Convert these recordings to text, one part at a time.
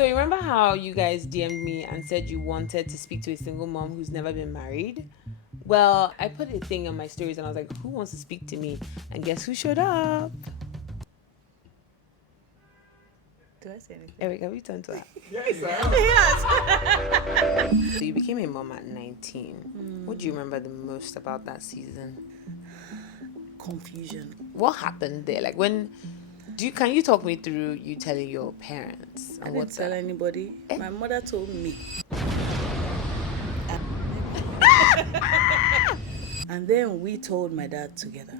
So you remember how you guys DM'd me and said you wanted to speak to a single mom who's never been married? Well, I put a thing on my stories and I was like, who wants to speak to me? And guess who showed up? Do I say anything? Eric, have you turned to her? Yes, Yes. So you became a mom at 19. What do you remember the most about that season? Confusion. What happened there? Like can you talk me through you telling your parents? I didn't tell anybody. My mother told me. And then we told my dad together.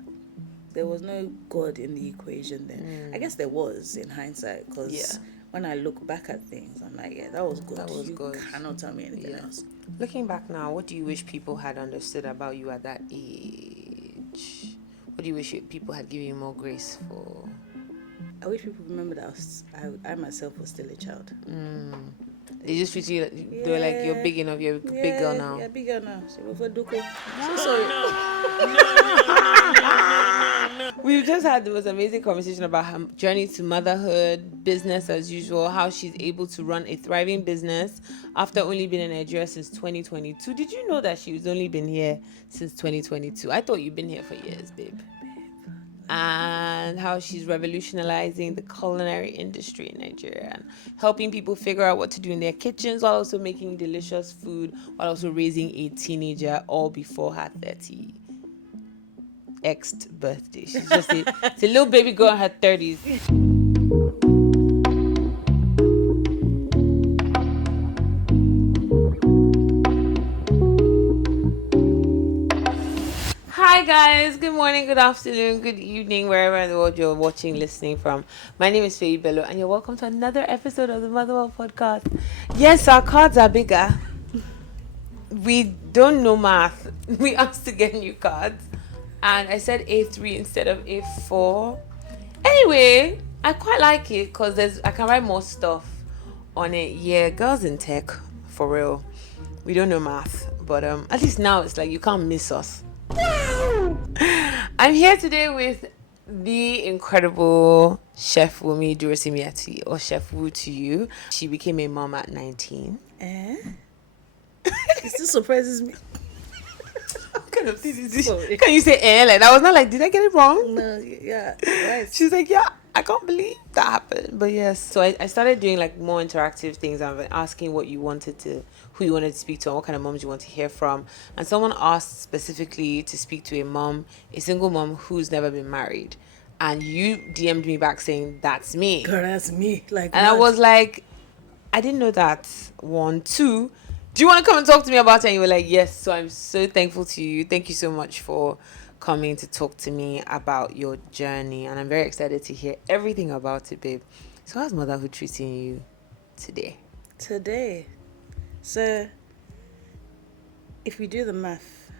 There was no God in the equation then. I guess there was in hindsight, because when I look back at things, I'm like, yeah, that was good. That was you good. Cannot tell me anything else. Looking back now, what do you wish people had understood about you at that age? What do you wish people had given you more grace for? I wish people remember that I myself was still a child. They just treat you, they were like, you're big enough, you're a big girl now. Yeah, big girl now. So sorry. We've just had the most amazing conversation about her journey to motherhood, business as usual, how she's able to run a thriving business after only being in Nigeria since 2022. Did you know that she's only been here since 2022? I thought you've been here for years, babe. And how she's revolutionizing the culinary industry in Nigeria and helping people figure out what to do in their kitchens while also making delicious food, while also raising a teenager all before her 30th birthday. She's just a little baby girl in her 30s. Hi guys, good morning, good afternoon, good evening, wherever in the world you're watching, listening from. My name is Feyi and you're welcome to another episode of the Motherhood podcast. Yes, our cards are bigger. We don't know math. We asked to get new cards. And I said A3 instead of A4. Anyway, I quite like it because I can write more stuff on it. Yeah, girls in tech, for real. We don't know math. But at least now it's like you can't miss us. I'm here today with the incredible Chef Wunmi Durosimi-Etti, or Chef Wu to you. She became a mom at 19. It still surprises me. What kind of thing is this? Can you say like that? Was not like, did I get it wrong? No, yeah, right. She's like, yeah, I can't believe that happened. But yes, so I started doing like more interactive things. I've been asking who you wanted to speak to and what kind of moms you want to hear from. And someone asked specifically to speak to a single mom who's never been married. And you DM'd me back saying, that's me. Girl, that's me. Like, and what? I was like, I didn't know that. 1, 2. Do you want to come and talk to me about it? And you were like, yes. So I'm so thankful to you. Thank you so much for coming to talk to me about your journey. And I'm very excited to hear everything about it, babe. So how's motherhood treating you today? So, if we do the math,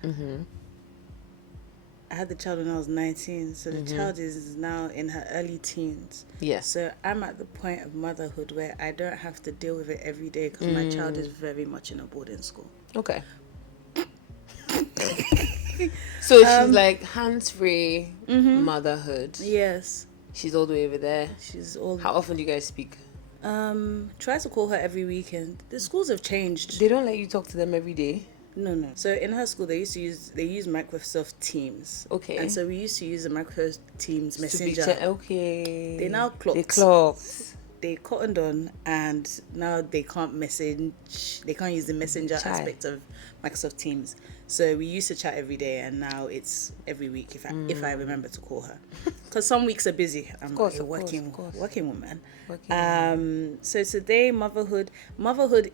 I had the child when I was 19, so the child is now in her early teens. Yes. So I'm at the point of motherhood where I don't have to deal with it every day because my child is very much in a boarding school. Okay. So she's like hands-free motherhood. Yes. She's all the way over there. How often do you guys speak? Try to call her every weekend. The schools have changed. They don't let you talk to them every day? No. So in her school, they use Microsoft Teams. Okay. And so we used to use the Microsoft Teams Messenger. Okay. They now clocked. They cottoned on, and now they can't message. They can't use the messenger aspect of Microsoft Teams. So we used to chat every day, and now it's every week if I remember to call her, because some weeks are busy. I'm a working woman. So today, motherhood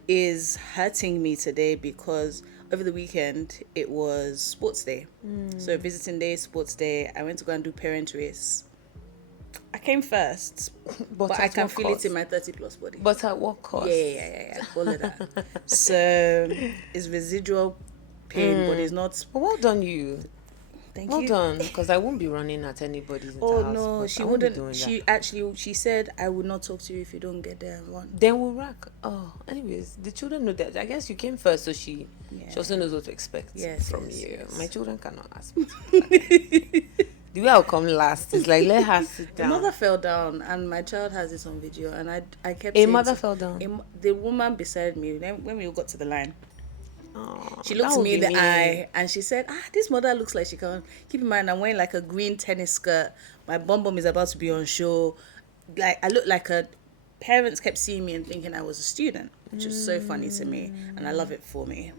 is hurting me today because over the weekend it was sports day. So visiting day, sports day. I went to go and do parent race. I came first, but I can feel it in my 30+ body. But at what cost? Yeah, all of that. So it's residual pain, but it's not. Well, well done, you. Thank you. Well done, because I won't be running at anybody's house. Oh no, she wouldn't. She said, I would not talk to you if you don't get there and run. Then we'll rack. Oh, anyways, the children know that. I guess you came first, so she also knows what to expect from you. Yes. My children cannot ask me. The way I'll come last is like, let her sit The down. mother fell down, and my child has this on video, and I kept A saying mother to- fell down. the woman beside me, then when we all got to the line, Oh, she that looked would me in be the me. eye and she said, this mother looks like she can. Keep in mind, I'm wearing like a green tennis skirt. My bum bum is about to be on show. Like, I look like a... Parents kept seeing me and thinking I was a student, which was so funny to me. And I love it for me.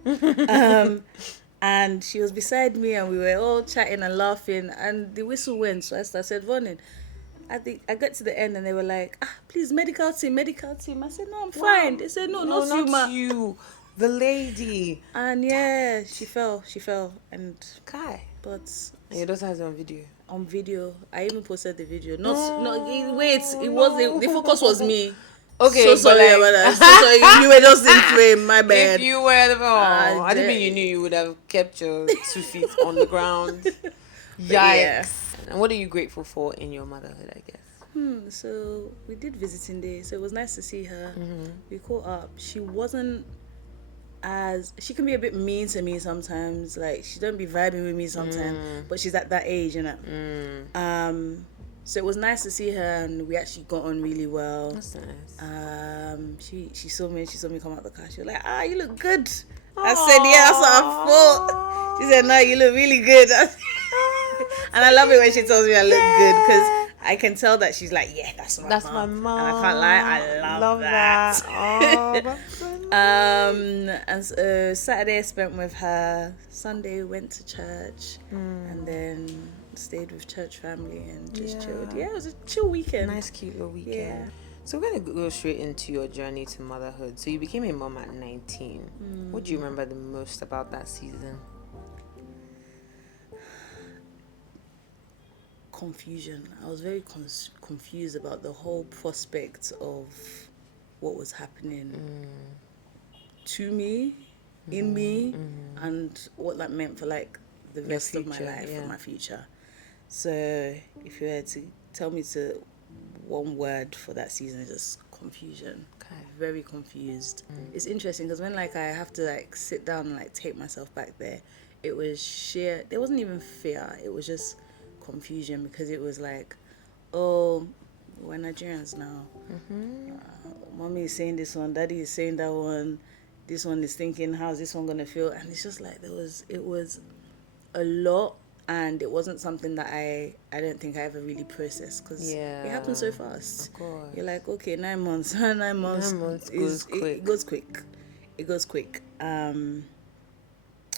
And she was beside me and we were all chatting and laughing. And the whistle went, so I started running. I got to the end and they were like, please, medical team, medical team. I said, no, I'm fine. They said, no, not you, ma. you. The lady. And yeah, she fell. And Kai. but And your daughter has it on video. on video, I even posted the video. Wait, it was the focus was me. Okay, So but sorry like- about that. So sorry, you were just in frame. My bad. If you were the I didn't did- mean you knew you would have kept your 2 feet on the ground. Yikes. yeah. And what are you grateful for in your motherhood, I guess? So we did visiting day, so it was nice to see her. We caught up. She wasn't as... She can be a bit mean to me sometimes. Like, she don't be vibing with me sometimes, but she's at that age, you know. So it was nice to see her, and we actually got on really well. That's nice. She saw me come out the car. She was like, you look good. I said, yeah, that's what I thought. She said, no, you look really good. And I love it when she tells me I look good, because I can tell that she's like, yeah, that's my mom. And I can't lie, I love that. Oh, that's so nice. And so Saturday I spent with her. Sunday went to church, and then stayed with church family and just chilled. Yeah, it was a chill weekend. Nice, cute little weekend. Yeah. So we're going to go straight into your journey to motherhood. So you became a mom at 19. What do you remember the most about that season? Confusion. I was very confused about the whole prospect of what was happening to me, in me, and what that meant for like the rest of my life, for my future. So if you had to tell me to one word for that season, it's just confusion. Okay. Very confused. It's interesting because when like I have to like sit down and like take myself back there, it was sheer... There wasn't even fear. It was just confusion, because it was like, we're Nigerians now. Mommy is saying this one, daddy is saying that one, this one is thinking, how's this one gonna feel? And it's just like it was a lot, and it wasn't something that I don't think I ever really processed, because it happened so fast. Of course. You're like, okay, 9 months. 9 months, goes quick. It goes quick.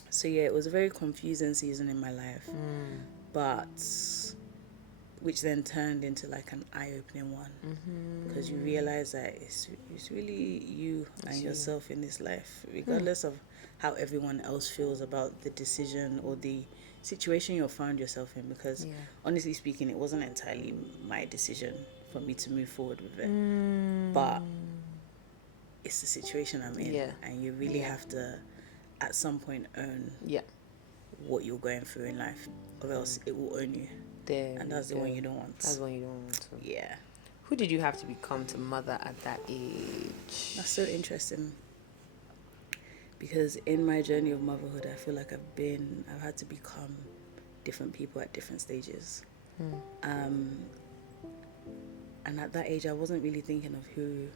So yeah, it was a very confusing season in my life, but which then turned into like an eye-opening one, because you realize that it's really you and yourself in this life, regardless of how everyone else feels about the decision or the situation you found yourself in, because honestly speaking, it wasn't entirely my decision for me to move forward with it, but it's the situation I'm in, and you really have to at some point own what you're going through in life, or else it will own you. And that's the one you don't want. That's the one you don't want to. Yeah. Who did you have to become to mother at that age? That's so interesting, because in my journey of motherhood, I feel like I've had to become different people at different stages. And at that age, I wasn't really thinking of who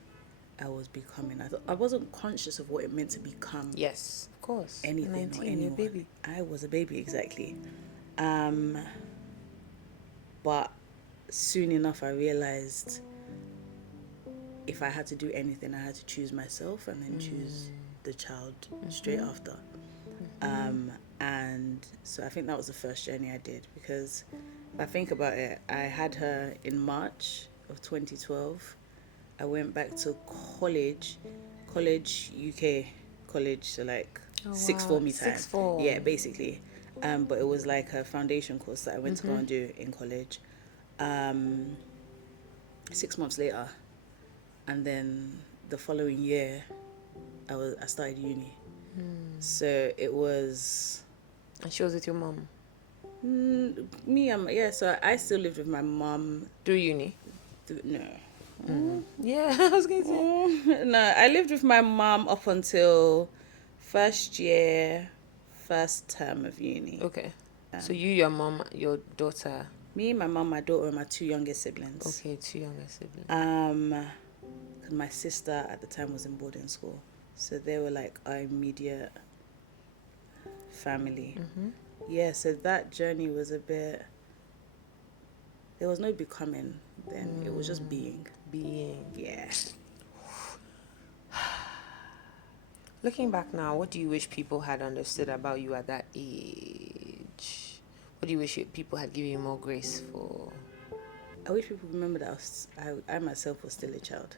I was becoming. I wasn't conscious of what it meant to become. Yes, of course. Anything 19, or anyone. you're a baby. I was a baby, exactly. But soon enough, I realized if I had to do anything, I had to choose myself and then choose the child straight after. And so I think that was the first journey I did, because if I think about it, I had her in March of 2012. I went back to college, UK college, so like sixth form time. Sixth form. Yeah, basically. But it was like a foundation course that I went to go and do in college. 6 months later, and then the following year, I started uni. So it was... And she was with your mom? So I still lived with my mom. Through uni? No. Yeah, I was going to say. No, I lived with my mom up until first term of uni. Okay. So you, your mom, your daughter, Me, my mom, my daughter, and my 2 youngest siblings. Okay, 2 younger siblings. 'Cause my sister at the time was in boarding school, so they were like our immediate family. Yeah, so that journey was a bit. There was no becoming then. It was just being. Yeah. Looking back now, what do you wish people had understood about you at that age? What do you wish people had given you more grace for? I wish people remember that I myself was still a child.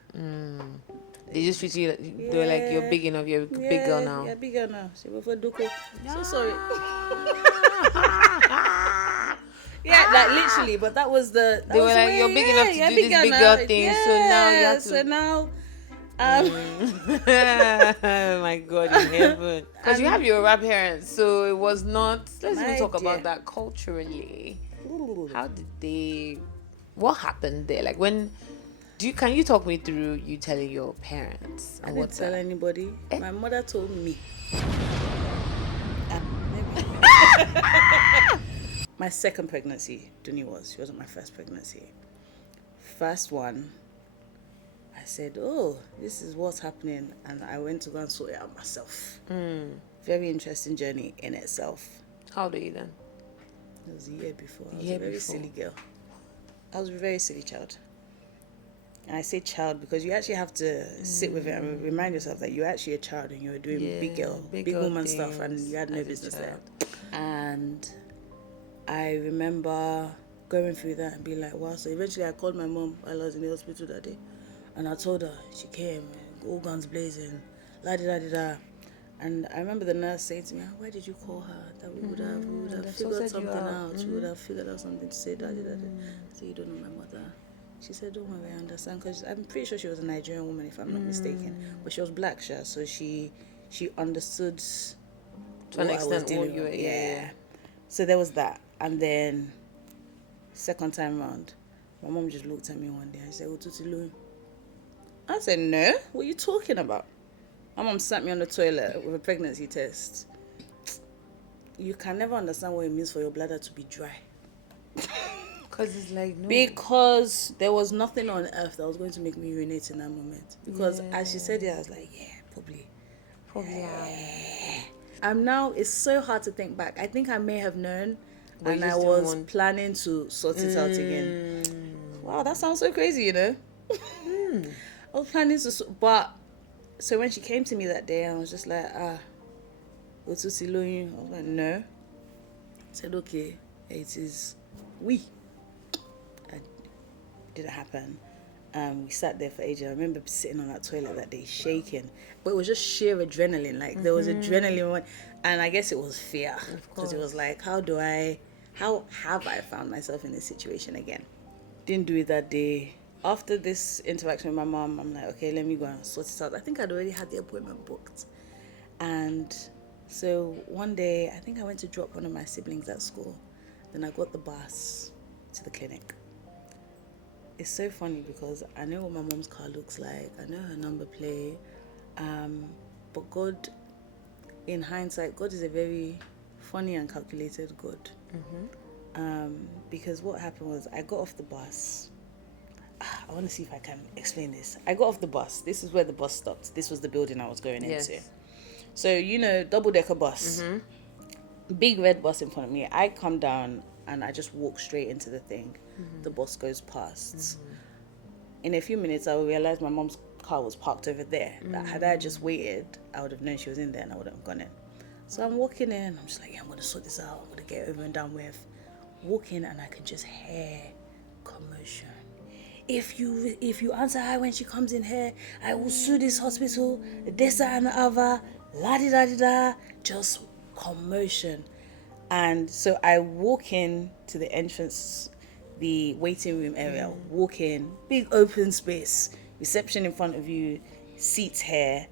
They just treat you, they were like, you're big enough, you're a big girl now. Yeah, big girl now. She was for Duko. So sorry. Yeah, like literally, but that was the... They were like, you're big enough to do this big girl thing, yeah, so now you have to... So now... Oh my God in heaven. Because you have your rap parents, so it was not... Let's even talk about that culturally. How did they... What happened there? Like when... Can you talk me through you telling your parents? I didn't tell anybody. My mother told me. My second pregnancy, Duni was. She wasn't my first pregnancy. First one, I said, oh, this is what's happening. And I went to go and sort it out myself. Very interesting journey in itself. How old are you then? It was a year before. I was a very silly girl. I was a very silly child. And I say child because you actually have to sit with it and remind yourself that you're actually a child and you're doing big woman stuff and you had no business there. And I remember going through that and being like, wow. So eventually I called my mom while I was in the hospital that day. And I told her, she came, all guns blazing, la-di-da-di-da. And I remember the nurse saying to me, why did you call her? That we would have figured something out. She would have figured out something to say, da-di-da-di. So you don't know my mother. She said, don't worry, I understand. Because I'm pretty sure she was a Nigerian woman, if I'm not mistaken. But she was black, so she understood to an extent what you were. Yeah. So there was that. And then, second time round, my mom just looked at me one day and said, Otuti, I said, no, what are you talking about? My mom sat me on the toilet with a pregnancy test. You can never understand what it means for your bladder to be dry. Because it's like, no. Because there was nothing on earth that was going to make me urinate in that moment. Because as she said it, I was like, yeah, probably. Now, it's so hard to think back. I think I may have known, but and I was planning to sort it out again. Wow, that sounds so crazy, you know? I was planning to, but, so when she came to me that day, I was just like, Otuti loyun. I was like, no. I said, okay, it is we. It didn't happen. We sat there for ages. I remember sitting on that toilet that day shaking, but it was just sheer adrenaline. Like there was adrenaline, and I guess it was fear because it was like, how have I found myself in this situation again? Didn't do it that day. After this interaction with my mom, I'm like, okay, let me go and sort it out. I think I'd already had the appointment booked, and so one day I think I went to drop one of my siblings at school. Then I got the bus to the clinic. It's so funny because I know what my mom's car looks like. I know her number plate. But God, in hindsight, God is a very funny and calculated God. Because what happened was I got off the bus. I want to see if I can explain this. I got off the bus. This is where the bus stopped. This was the building I was going into. So, you know, double-decker bus. Big red bus in front of me. I come down and I just walk straight into the thing. The bus goes past. In a few minutes, I will realize my mom's car was parked over there. That had I just waited, I would have known she was in there and I would have gone in. So I'm walking in. I'm just like, yeah, I'm going to sort this out. I'm going to get it over and done with. Walk in and I can just hear commotion. If you answer her when she comes in here, I will sue this hospital, this and the other, la-di-da-di-da, just commotion. And so I walk in to the entrance, the waiting room area, walk in, big open space, reception in front of you, seats here,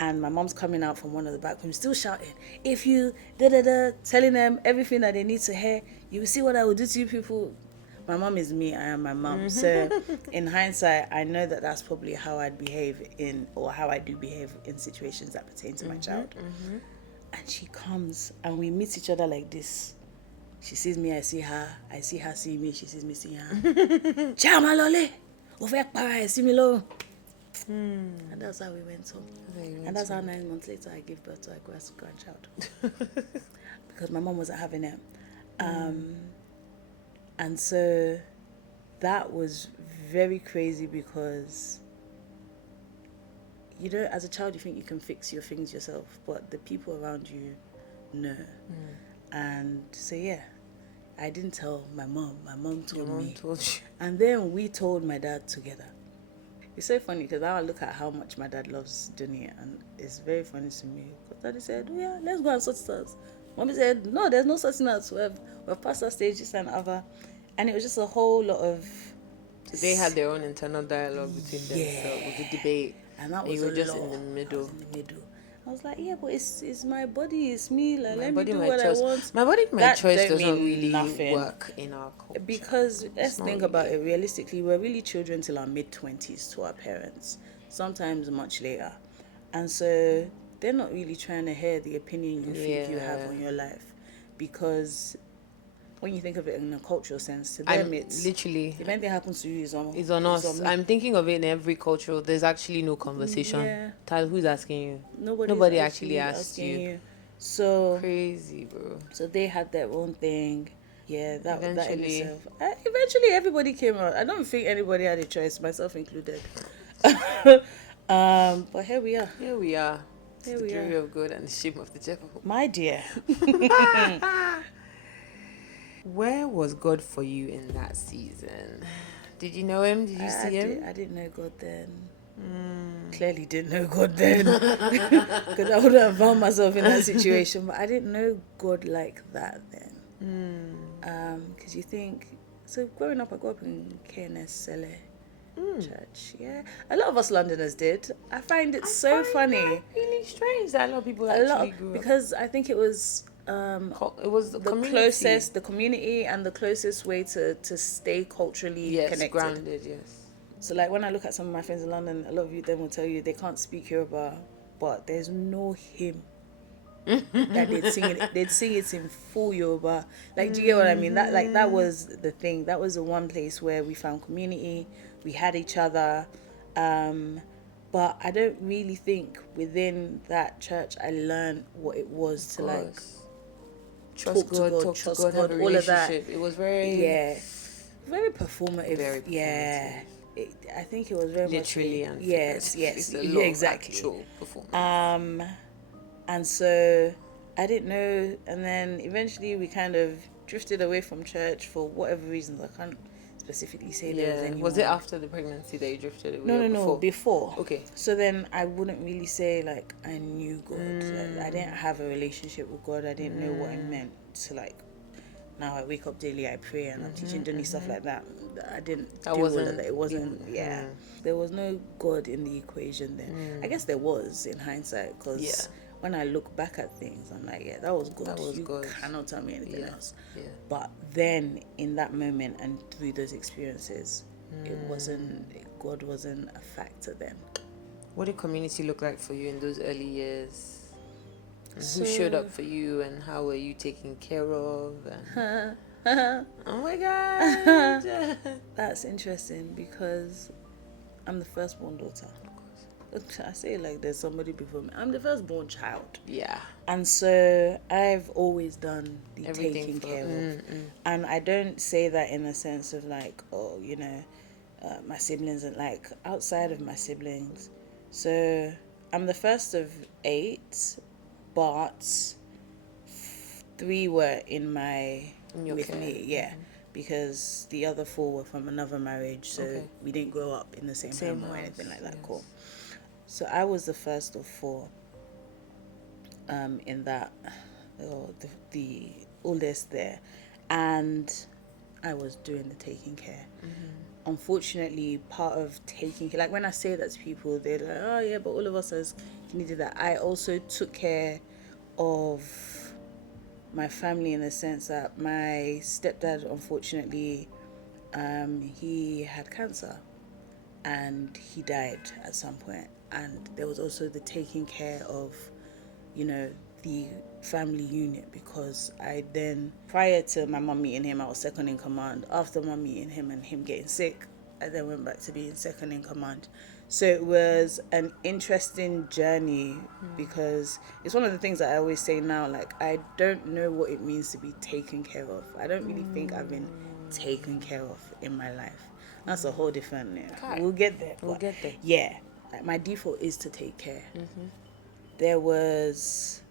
and my mom's coming out from one of the back rooms, still shouting, if you da-da-da, telling them everything that they need to hear, you will see what I will do to you people. My mom is me, I am my mom. So in hindsight, I know that that's probably how I'd behave how I do behave in situations that pertain to my child. And she comes and we meet each other like this. She sees me, I see her. I see her see me, she sees me see her. Chama lole! Over para, see me low. And that's how we went home. And that's how 9 months later I gave birth to a grandchild. Because my mom wasn't having it. And so that was very crazy because, you know, as a child you think you can fix your things yourself, but the people around you know. And so yeah, I didn't tell my mom. My mom told me. Told you. And then we told my dad together. It's so funny because now I look at how much my dad loves Dunia, and it's very funny to me. Because Daddy said, oh, yeah, let's go and sort it out. Mommy said, no, there's no sorting out. We've passed that stage, this and other. And it was just a whole lot of... So they had their own internal dialogue between themselves, with the debate. And that was you were just lot. in the middle. I was like, yeah, but it's my body, it's me. Like, My let body, me do my what choice. I want. My body, my That choice don't doesn't mean really nothing. work in our culture. Because let's think about it realistically, we're really children till our mid-20s to our parents, sometimes much later. And so they're not really trying to hear the opinion you think you have on your life. Because when you think of it in a cultural sense, to them it's literally, if anything happens to you is on us. I'm thinking of it in every culture. There's actually no conversation. Yeah. Tal, who's asking you? Nobody's Nobody actually asked you. So Crazy, bro. So they had their own thing. Yeah, that in Eventually. itself. Eventually, everybody came out. I don't think anybody had a choice, myself included. But here we are. Here we are. Here the we glory are. of God and the shame of the devil. My dear. Where was God for you in that season? Did you know him? Did you see him? I didn't know God then. Clearly didn't know God then. Because I wouldn't have found myself in that situation. But I didn't know God like that then. Because you think... So growing up, I grew up in KNS Sele Church. Yeah. A lot of us Londoners did. I find it so funny. Really strange that a lot of people actually grew up. Because I think it was... it was the closest, the community, and the closest way to stay culturally connected. Grounded, yes. So, like, when I look at some of my friends in London, a lot of them will tell you they can't speak Yoruba, but there's no hymn that they'd sing it in full Yoruba. Like, do you get what I mean? That was the thing. That was the one place where we found community. We had each other. But I don't really think within that church I learned what it was to, like... Trust God, talk to God, have a all of that. It was very... very performative. Very performative. I think it was very literally much... and yes, it's a lot exactly. Of actual performance. And so I didn't know, and then eventually we kind of drifted away from church for whatever reasons. I can't specifically say there was any. Was it after the pregnancy that you drifted away? No, before. Okay. So then I wouldn't really say like I knew God. Like, I didn't have a relationship with God. I didn't know what it meant to, like, now I wake up daily, I pray, and I'm teaching Dunni stuff like that. I didn't do all of that. It wasn't, there was no God in the equation then. I guess there was in hindsight, because when I look back at things, I'm like, that was God. You cannot tell me anything else. Yeah. But then in that moment and through those experiences, God wasn't a factor then. What did community look like for you in those early years? Who showed up for you, and how were you taken care of? And... oh my God! That's interesting because I'm the firstborn daughter. Of course. I say it like there's somebody before me. I'm the firstborn child. Yeah. And so I've always done the taking care of. And I don't say that in a sense of like, oh, you know, my siblings and like outside of my siblings. So I'm the first of 8. But 3 were with me, because the other 4 were from another marriage, so we didn't grow up in the same home or anything like that. Yes. Cool. So I was the first of 4 in that, the oldest there, and I was doing the taking care. Unfortunately, part of taking care, like when I say that to people, they're like, oh yeah, but all of us as needed that. I also took care of my family in the sense that my stepdad, unfortunately, he had cancer and he died at some point. And there was also the taking care of, you know, the family unit, because I then, prior to my mum meeting him, I was second in command. After mum meeting him and him getting sick, I then went back to being second in command. So it was an interesting journey, because it's one of the things that I always say now, like, I don't know what it means to be taken care of. I don't really think I've been taken care of in my life. That's a whole different thing. Okay. We'll get there. We'll get there. Yeah. Like, my default is to take care. There was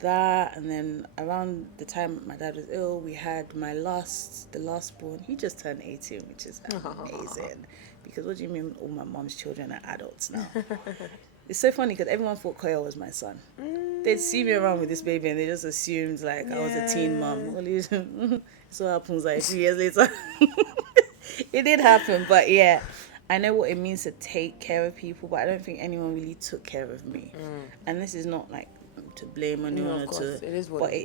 that, and then around the time my dad was ill, we had the last born. He just turned 18, which is amazing. Because what do you mean all my mom's children are adults now? It's so funny because everyone thought Koya was my son. They'd see me around with this baby and they just assumed like I was a teen mom. Well, so happens like 2 years later. It did happen, but yeah, I know what it means to take care of people, but I don't think anyone really took care of me. And this is not like to blame anyone, it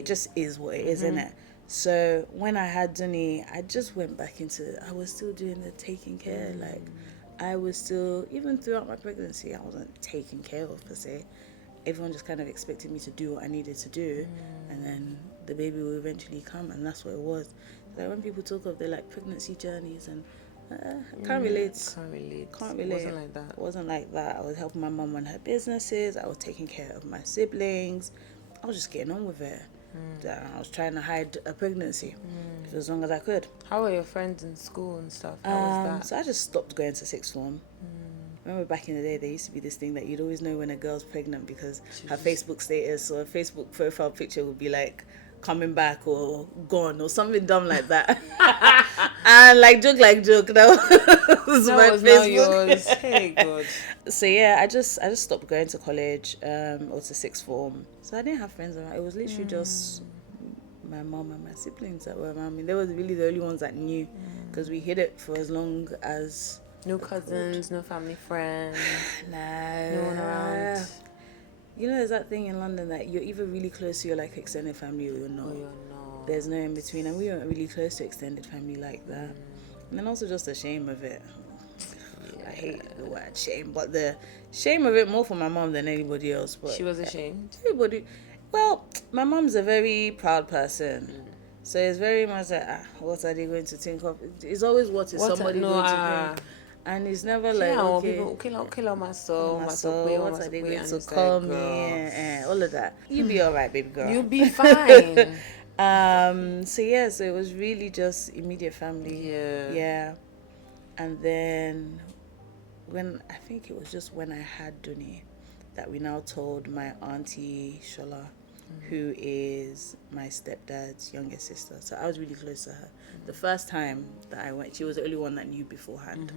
just is what it is, isn't it? So when I had Dunny, I just went back into, I was still doing the taking care. Like, I was still, even throughout my pregnancy, I wasn't taken care of per se. Everyone just kind of expected me to do what I needed to do, and then the baby will eventually come, and that's what it was. Like, when people talk of their like pregnancy journeys, and can't relate. It wasn't like that. I was helping my mum run her businesses. I was taking care of my siblings. I was just getting on with it. I was trying to hide a pregnancy for as long as I could. How were your friends in school and stuff? How was that? So I just stopped going to sixth form. Remember back in the day, there used to be this thing that you'd always know when a girl's pregnant because her Facebook status or her Facebook profile picture would be like coming back or gone or something dumb like that. And like joke, that was my was Facebook. not yours. Hey, God. So yeah, I just stopped going to college or to sixth form. So I didn't have friends around. It was literally just my mom and my siblings that were around me. They were really the only ones that knew, because we hid it for as long as. No cousins, no family friends. No one around. You know, there's that thing in London that you're either really close to your like extended family or you're not. There's no in between, and we weren't really close to extended family like that. And then also just the shame of it. I hate the word shame, but the shame of it more for my mom than anybody else. But she was ashamed. Everybody. Well, my mom's a very proud person. So it's very much like, what are they going to think of? It's always what is somebody going to think. And it's never like, okay, people kill my soul, what are they going to call me? And all of that. You'll be all right, baby girl. You'll be fine. So it was really just immediate family. Yeah. And then I think it was just when I had Dunny that we now told my auntie Shola, who is my stepdad's youngest sister. So I was really close to her. The first time that I went, she was the only one that knew beforehand.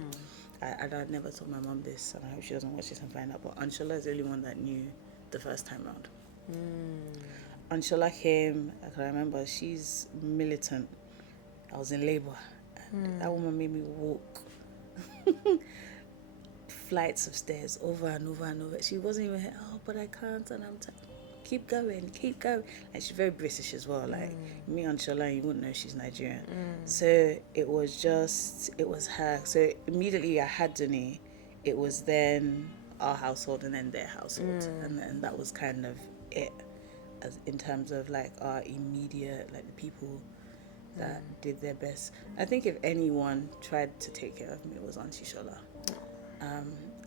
I'd never told my mom this, and I hope she doesn't watch this and find out, but Aunt Shola is the only one that knew the first time round. Aunt Shola came, I can remember, she's militant. I was in labor. And that woman made me walk flights of stairs over and over and over. She wasn't even here, but I can't, and I'm keep going. And she's very British as well. Like me and Shola, you wouldn't know she's Nigerian. So it was her. So immediately I had Dunny. It was then our household and then their household, and that was kind of it, as in terms of like our immediate, like the people that did their best. I think if anyone tried to take care of me, it was Auntie Shola. I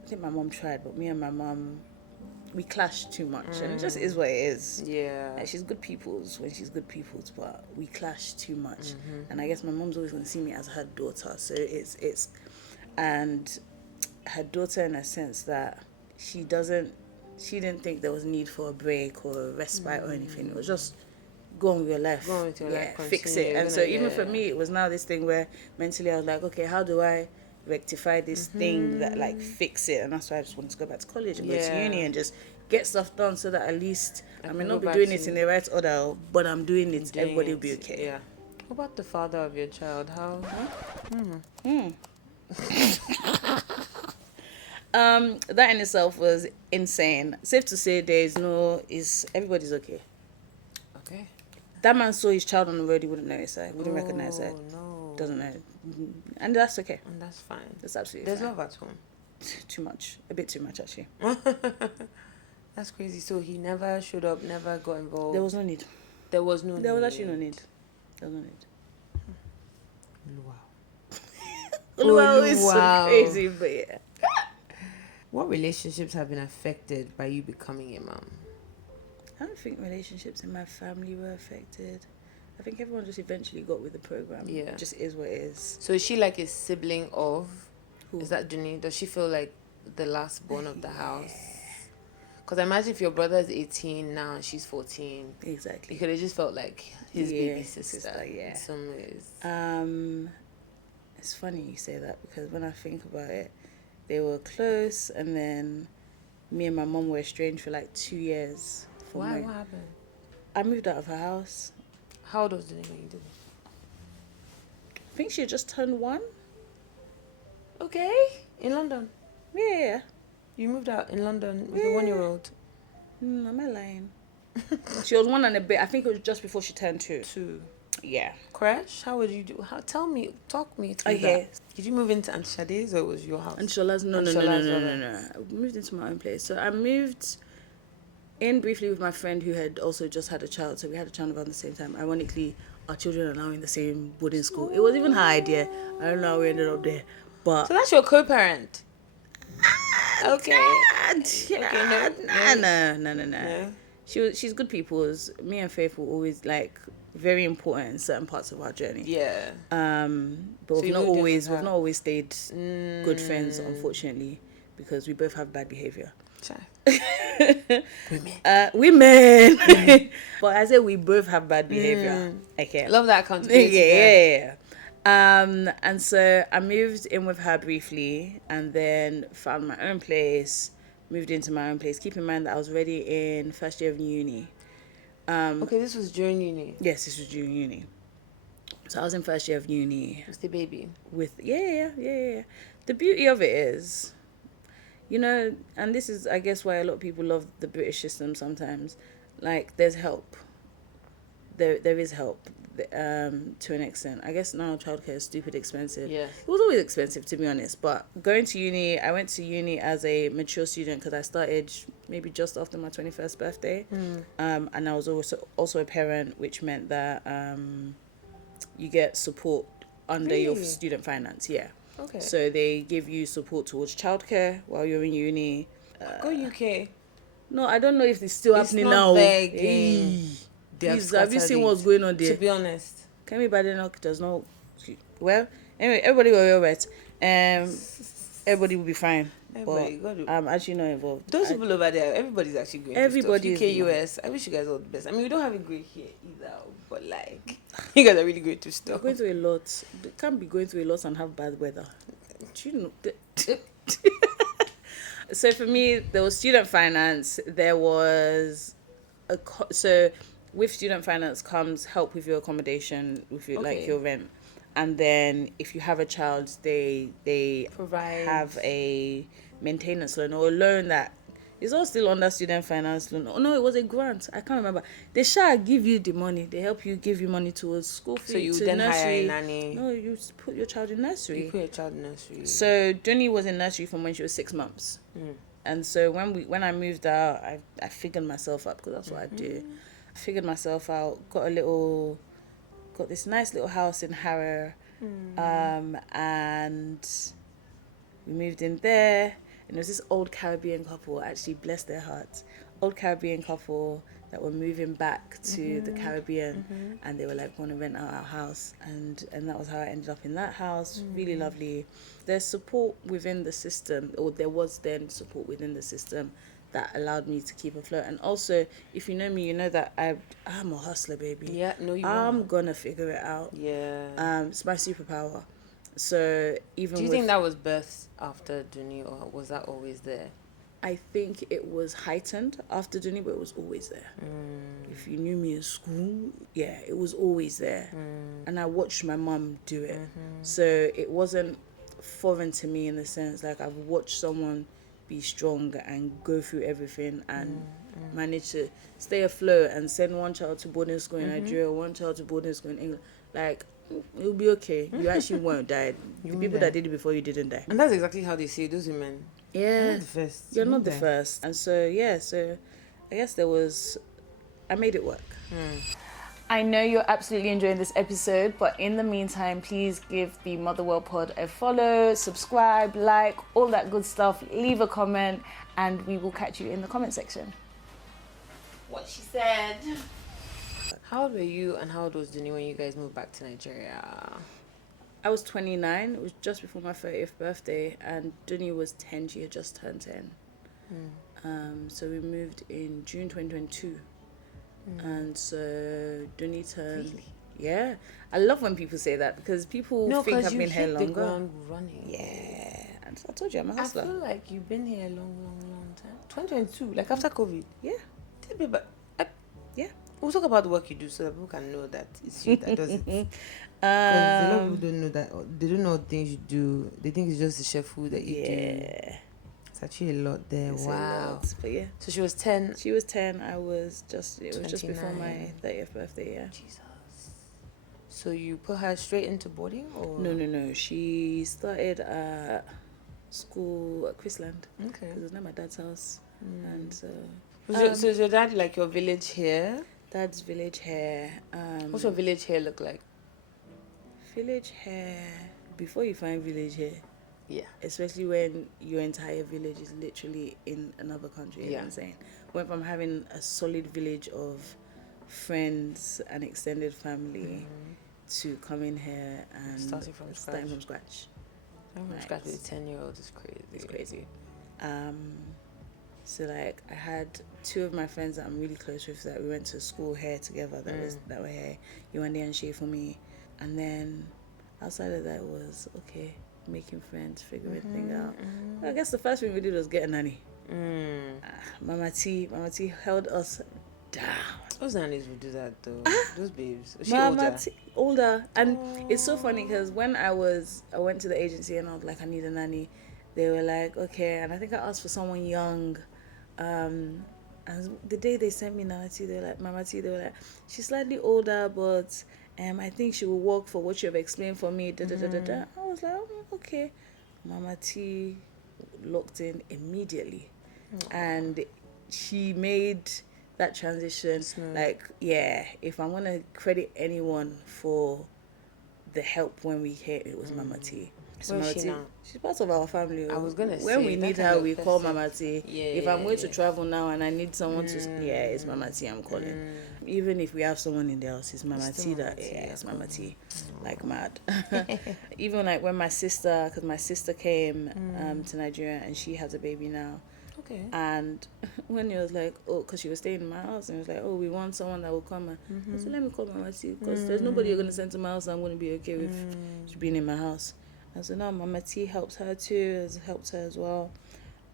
think my mom tried, but me and my mom, we clashed too much, and it just is what it is. Yeah. Like, she's good people's when she's good people's, but we clashed too much. And I guess my mom's always going to see me as her daughter, so it's and her daughter in a sense that she didn't think there was need for a break or a respite or anything. It was just go on with your life. Fix it. And so even for me, it was now this thing where mentally I was like, okay, how do I rectify this thing that like fix it? And that's why I just wanted to go back to college and go to uni and just get stuff done, so that at least I may not be doing it in the right order, but I'm doing it. Everybody will be okay. Yeah. What about the father of your child? How? That in itself was insane. Safe to say, everybody's okay. Okay. That man saw his child on the road, he wouldn't notice her, wouldn't recognize her. No. Doesn't know. And that's okay. And that's fine. That's absolutely There's fine. love at home. Too much. A bit too much, actually. That's That's crazy. So he never showed up, never got involved. There was no need. There was no need. There was actually no need. There was no need. Wow. Oluwa is so crazy, but yeah. What relationships have been affected by you becoming a mom? I don't think relationships in my family were affected. I think everyone just eventually got with the program. Yeah. It just is what it is. So is she like a sibling of? Who? Is that Juni? Does she feel like the last born of the house? Because I imagine if your brother is 18 now and she's 14. Exactly. He could have just felt like his baby sister yeah. in some ways. It's funny you say that because when I think about it, they were close and then me and my mom were estranged for like 2 years. Why? What happened? I moved out of her house. How old was Juni when you did it? I think she had just turned 1. Okay. In London? Yeah. You moved out in London with a Yeah. 1-year-old? Am I lying? She was 1 and a bit. I think it was just before she turned 2. 2. Yeah. Crash? How would you do? Talk me through that. Did you move into Auntie Sade's or it was your house? And Shola's, no. I moved into my own place. So I moved in briefly with my friend who had also just had a child. So we had a child around the same time. Ironically, our children are now in the same boarding school. It was even her idea. I don't know how we ended up there. But so that's your co-parent? Okay. No. She's good people. Me and Faith were always like very important in certain parts of our journey. Yeah. But we've not always stayed good friends, unfortunately, because we both have bad behavior. Women. But I say we both have bad behavior. Okay. Love that accountability. Yeah. And so I moved in with her briefly and then found my own place, moved into my own place. Keep in mind that I was already in first year of uni. Okay, this was during uni. Yes, this was during uni. So I was in first year of uni. Was the baby? With yeah. The beauty of it is, and this is I guess why a lot of people love the British system sometimes. Like there's help. There is help. To an extent. I guess now childcare is stupid expensive. Yes. It was always expensive to be honest, but going to uni, I went to uni as a mature student because I started maybe just after my 21st birthday. And I was also a parent, which meant that you get support under your student finance. Yeah. Okay. So they give you support towards childcare while you're in uni. Go UK. No, I don't know if it's still happening now. Please, have you seen what's going on there? To be honest, Kemi Badenoch does not. Well, anyway, everybody will be alright. Everybody will be fine. But I'm actually not involved. Those people over there, everybody's actually going. Everybody UK, US. I wish you guys all the best. I mean, we don't have it great here either, but like, you guys are really going through stuff. We're going through a lot. They can't be going through a lot and have bad weather. Do you know? So for me, there was student finance. There was with student finance comes help with your accommodation, with your, like your rent, and then if you have a child, they provide have a maintenance loan or a loan that is all still under student finance loan. Oh no, it was a grant. I can't remember. They shall give you the money. They help you, give you money towards school fees. So you to then nursery. hire a nanny. No, you put your child in nursery. You put your child in nursery. So Johnny was in nursery from when she was 6 months. And so when I moved out, I figured myself out because that's what I do. I figured myself out, got this nice little house in Harrow, and we moved in there, and there was this old Caribbean couple, actually bless their hearts, old Caribbean couple that were moving back to the Caribbean, and they were like, want to rent out our house, and that was how I ended up in that house. Really lovely. There's support within the system, or there was then support within the system that allowed me to keep afloat. And also, if you know me, you know that I'm a hustler, baby. Yeah, no, I'm gonna figure it out. Yeah. It's my superpower. So even do you think that was birthed after Duni, or was that always there? I think it was heightened after Duni, but it was always there. If you knew me in school, yeah, it was always there. And I watched my mum do it. So it wasn't foreign to me in the sense, like I've watched someone be strong and go through everything and manage to stay afloat and send one child to boarding school in Nigeria, one child to boarding school in England. Like, it'll be okay. You actually won't die. The people that did it before you didn't die. And that's exactly how they say those women. Yeah. Not the first. You're not the there. first. And so, yeah, so I guess I made it work. I know you're absolutely enjoying this episode, but in the meantime, please give the Motherwell Pod a follow, subscribe, like, all that good stuff. Leave a comment, and we will catch you in the comment section. What she said. How old were you and how old was Duni when you guys moved back to Nigeria? I was 29. It was just before my 30th birthday, and Duni was 10. She had just turned 10. So we moved in June 2022. And so Duni turned... Really? Yeah. I love when people say that because people think I've been here the longer. ground running. Yeah. And I told you I'm a I hustler. feel like you've been here a long time. 2022, like after COVID. Yeah. Yeah. We'll talk about the work you do so that people can know that it's you that does it. Because a lot of people don't know that. They don't know things you do. They think it's just the chef food that you do. Yeah. It's actually a lot there. It's a wow. lot, but yeah. So she was 10. She was 10. It was just before 29. my 30th birthday, yeah. Jesus. So you put her straight into boarding or? No. She started at school at Chrisland. Okay. It was near my dad's house. And so... So is your dad like your village here? Dad's village hair. What's your village hair look like? Village hair. Before you find village hair, Yeah. especially when your entire village is literally in another country, you know what I'm saying? Went from having a solid village of friends and extended family to coming here and Starting from scratch. Starting from scratch With a 10-year-old is crazy. It's crazy. So like I had two of my friends that I'm really close with that we went to school here together that were here. Yuande and Shay for me. And then outside of that was making friends, figuring things out. I guess the first thing we did was get a nanny. Mama T held us down. Those nannies would do that though. Those babes. Was she Mama older? Older. And it's so funny because when I went to the agency and I was like, I need a nanny. They were like, okay. And I think I asked for someone young. And the day they sent me Mama T, they were like, she's slightly older, but I think she will work for what you have explained for me. I was like, okay. Mama T locked in immediately. And she made that transition. Like, yeah, if I'm going to credit anyone for the help when we hit, it was Mama T. So Where is Mama she T, now? she's part of our family. I was gonna say, when we that need kind her, of we call person. Mama T. Yeah, if I'm going to travel now and I need someone to, it's Mama T I'm calling. Even if we have someone in the house, it's Mama T that, it's Mama T, like mad. Even like when my sister came to Nigeria and she has a baby now. Okay. And when he was like, because she was staying in my house, and he was like, we want someone that will come. I said, let me call Mama T, because there's nobody you're going to send to my house I'm going to be okay with she being in my house. And so now Mama T helps her too, has helped her as well.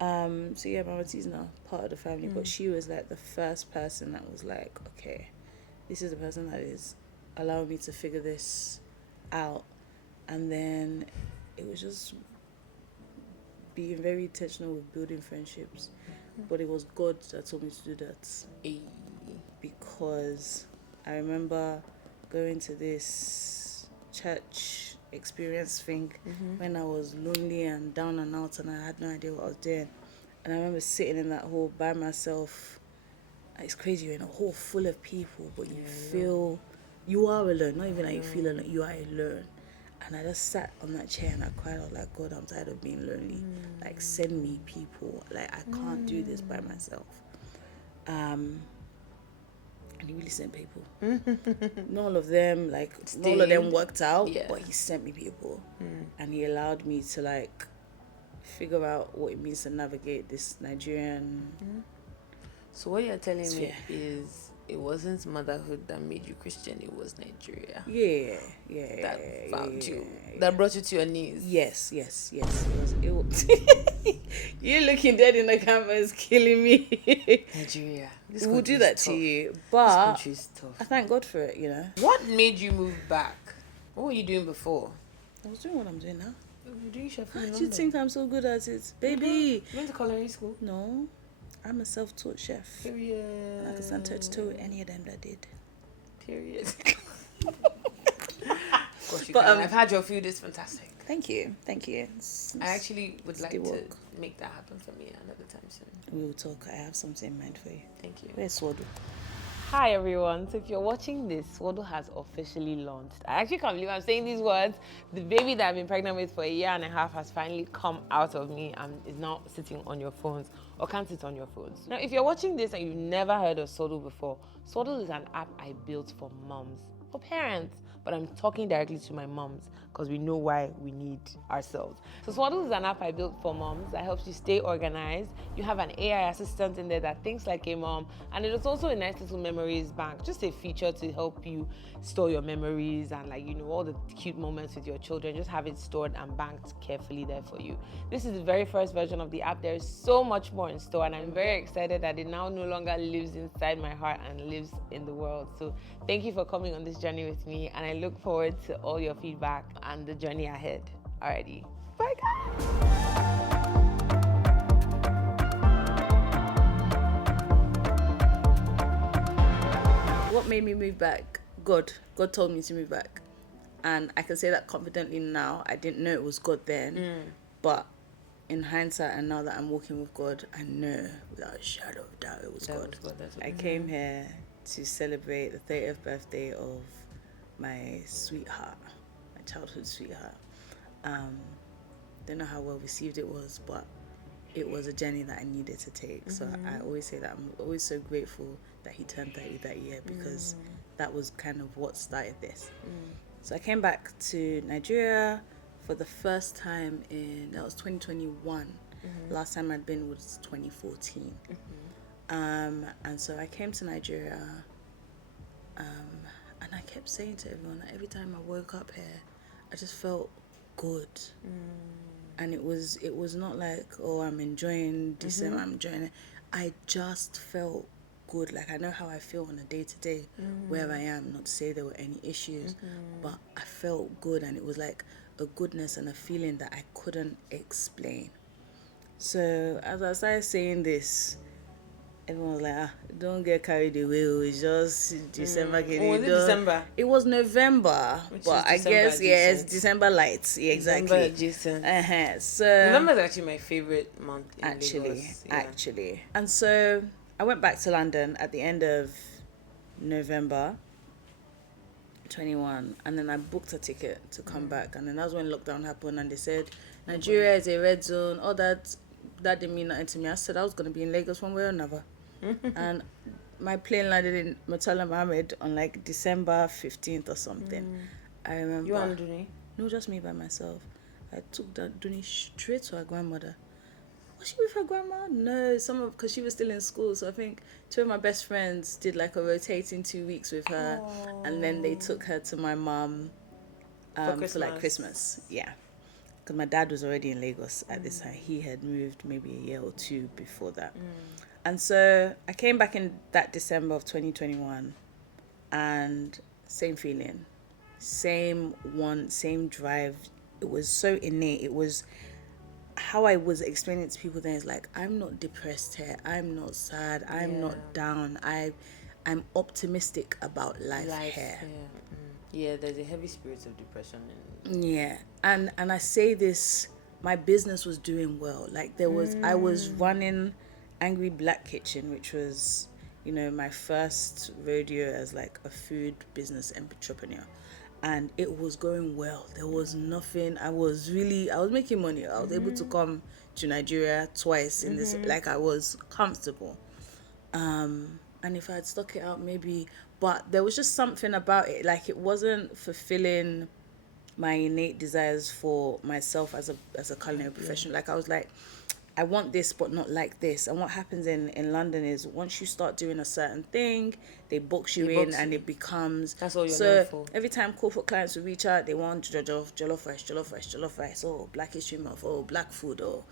So yeah, Mama T's now part of the family, but she was like the first person that was like, okay, this is the person that is allowing me to figure this out. And then it was just being very intentional with building friendships. But it was God that told me to do that. Because I remember going to this church experience thing when I was lonely and down and out and I had no idea what I was doing. And I remember sitting in that hall by myself. It's crazy, you're in a hall full of people, but you feel you are alone. Not even like you feel alone, you are alone. And I just sat on that chair and I cried. I was like, God, I'm tired of being lonely. Like, send me people. Like, I can't do this by myself. And he really sent people. Not all of them, not all of them worked out, but he sent me people. And he allowed me to, figure out what it means to navigate this Nigerian... So what you're telling me is it wasn't motherhood that made you Christian, it was Nigeria. Yeah. That found you. That brought you to your knees. Yes. It was you looking dead in the camera is killing me. Nigeria. We'll do that to you. This But country's tough. I thank God for it, you know. What made you move back? What were you doing before? I was doing what I'm doing now. You were doing chef in Why do London. you think I'm so good at it? Baby. You went to culinary school? No. I'm a self-taught chef. Period. I can stand toe-to-toe with any of them that did. Period. Of course you can. I've had your food, it's fantastic. Thank you. I actually would like to make that happen for me another time soon. We will talk. I have something in mind for you. Thank you. Where's Swaddle? Hi everyone. So if you're watching this, Swaddle has officially launched. I actually can't believe I'm saying these words. The baby that I've been pregnant with for a year and a half has finally come out of me and is now sitting on your phones, or can sit on your phones. Now, if you're watching this and you've never heard of Swaddle before, Swaddle is an app I built for moms, for parents, but I'm talking directly to my moms because we know why we need ourselves. So Swaddle is an app I built for moms that helps you stay organized. You have an AI assistant in there that thinks like a mom, and it is also a nice little memories bank, just a feature to help you store your memories and all the cute moments with your children. Just have it stored and banked carefully there for you. This is the very first version of the app. There is so much more in store, and I'm very excited that it now no longer lives inside my heart and lives in the world. So thank you for coming on this journey with me, and I look forward to all your feedback and the journey ahead. Alrighty, bye guys. What made me move back? God told me to move back, and I can say that confidently now. I didn't know it was God then, but in hindsight, and now that I'm walking with God, I know without a shadow of doubt it was God. I came here to celebrate the 30th birthday of my sweetheart, my childhood sweetheart. Don't know how well received it was, but it was a journey that I needed to take. So I always say that I'm always so grateful that he turned 30 that year, because that was kind of what started this. So I came back to Nigeria for the first time that was 2021. Last time I'd been was 2014. And so I came to Nigeria, and I kept saying to everyone that every time I woke up here, I just felt good. And it was not like, oh, I'm enjoying December, I'm enjoying it. I just felt good. Like, I know how I feel on a day-to-day where I am. Not to say there were any issues, but I felt good, and it was like a goodness and a feeling that I couldn't explain. So as I started saying this, everyone was like, don't get carried away. It's just December. Was it December? It was November, but I guess, it's December lights. Yeah, exactly. December adjacent. So November is actually my favorite month in actually, Lagos. Yeah. actually. And so I went back to London at the end of November 21, and then I booked a ticket to come back, and then that's when lockdown happened, and they said Nigeria is a red zone. All that didn't mean nothing to me. I said I was going to be in Lagos one way or another. And my plane landed in Murtala Mohammed on like December 15th or something. I remember. You and Duni? No, just me by myself. I took that Duni straight to her grandmother. Was she with her grandma? No, because she was still in school. So I think two of my best friends did like a rotating 2 weeks with her. Aww. And then they took her to my mom for like Christmas. Yeah. Because my dad was already in Lagos at this time. He had moved maybe a year or two before that. And so I came back in that December of 2021, and same feeling, same drive. It was so innate. It was how I was explaining it to people then. It's like, I'm not depressed here. I'm not sad. I'm not down. I'm optimistic about life here. Yeah, there's a heavy spirit of depression. And I say this, my business was doing well. Like I was running Angry Black Kitchen, which was, my first rodeo as like a food business entrepreneur. And it was going well. There was nothing. I was making money. I was able to come to Nigeria twice in this, like I was comfortable. And if I had stuck it out, maybe, but there was just something about it. Like, it wasn't fulfilling my innate desires for myself as a culinary professional. Like, I was like, I want this, but not like this. And what happens in London is once you start doing a certain thing, they box you in, and it becomes... That's all you're known for. Every time corporate clients will reach out, they want jollof rice, or Black History Month, or Black food, or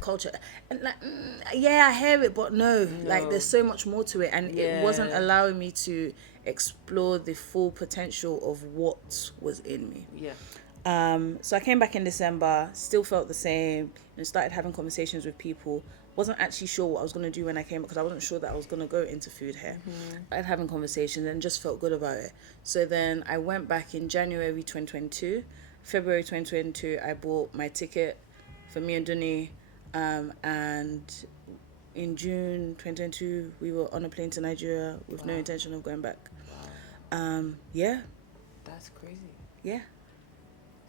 culture. And like, I hear it, but no. Like, there's so much more to it. And it wasn't allowing me to explore the full potential of what was in me. Yeah. So I came back in December, still felt the same, and started having conversations with people. Wasn't actually sure what I was going to do when I came, because I wasn't sure that I was going to go into food here. I had having conversations and just felt good about it. So then I went back in January 2022. February 2022, I bought my ticket for me and Duni. And in June 2022, we were on a plane to Nigeria with no intention of going back. Yeah. That's crazy. Yeah.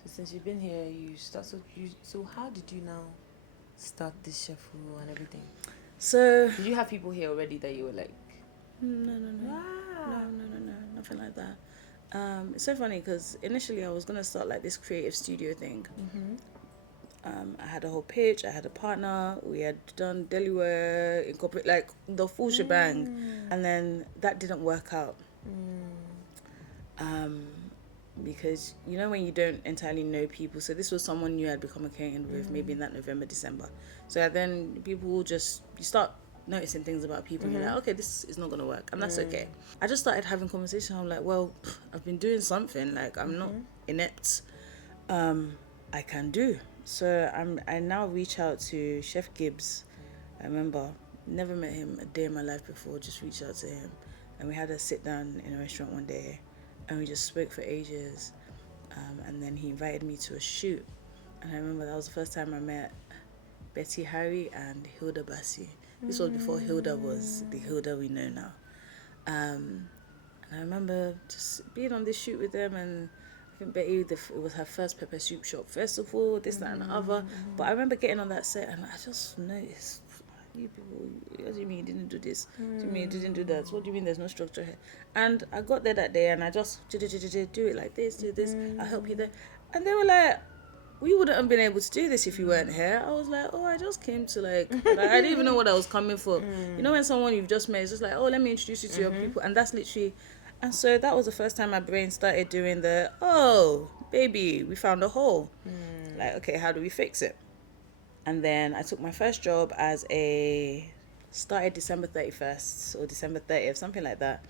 So since you've been here, so how did you now start this chef role and everything? So did you have people here already that you were like? No. Wow. No, nothing like that. It's so funny because initially I was gonna start like this creative studio thing. I had a whole pitch. I had a partner. We had done deliware, incorporate like the full shebang, and then that didn't work out. Because you know when you don't entirely know people. So this was someone new I'd become acquainted with maybe in that November, December. So then people will just, you start noticing things about people and you're like, okay, this is not going to work. And that's okay. I just started having conversations. I'm like, well, I've been doing something. Like, I'm not inept. I can do. So I now reach out to Chef Gibbs. I remember, never met him a day in my life before, just reached out to him. And we had a sit down in a restaurant one day. And we just spoke for ages. And then he invited me to a shoot. And I remember that was the first time I met Betty Harry and Hilda Bassi. This was before Hilda was the Hilda we know now. And I remember just being on this shoot with them, and I think Betty, it was her first pepper soup shop festival, this, that, and the other. But I remember getting on that set and I just noticed, you people, what do you mean you didn't do this? What do you mean you didn't do that? What do you mean there's no structure here? And I got there that day and I just do it like this, do this, I'll help you there. And they were like, we wouldn't have been able to do this if you weren't here. I was like, oh, I just came to like I didn't even know what I was coming for. You know when someone you've just met is just like, oh, let me introduce you to your people. And that's literally, and so that was the first time my brain started doing the, oh, baby, we found a hole. Like, okay, how do we fix it? And then I took my first job started December 31st or December 30th, something like that.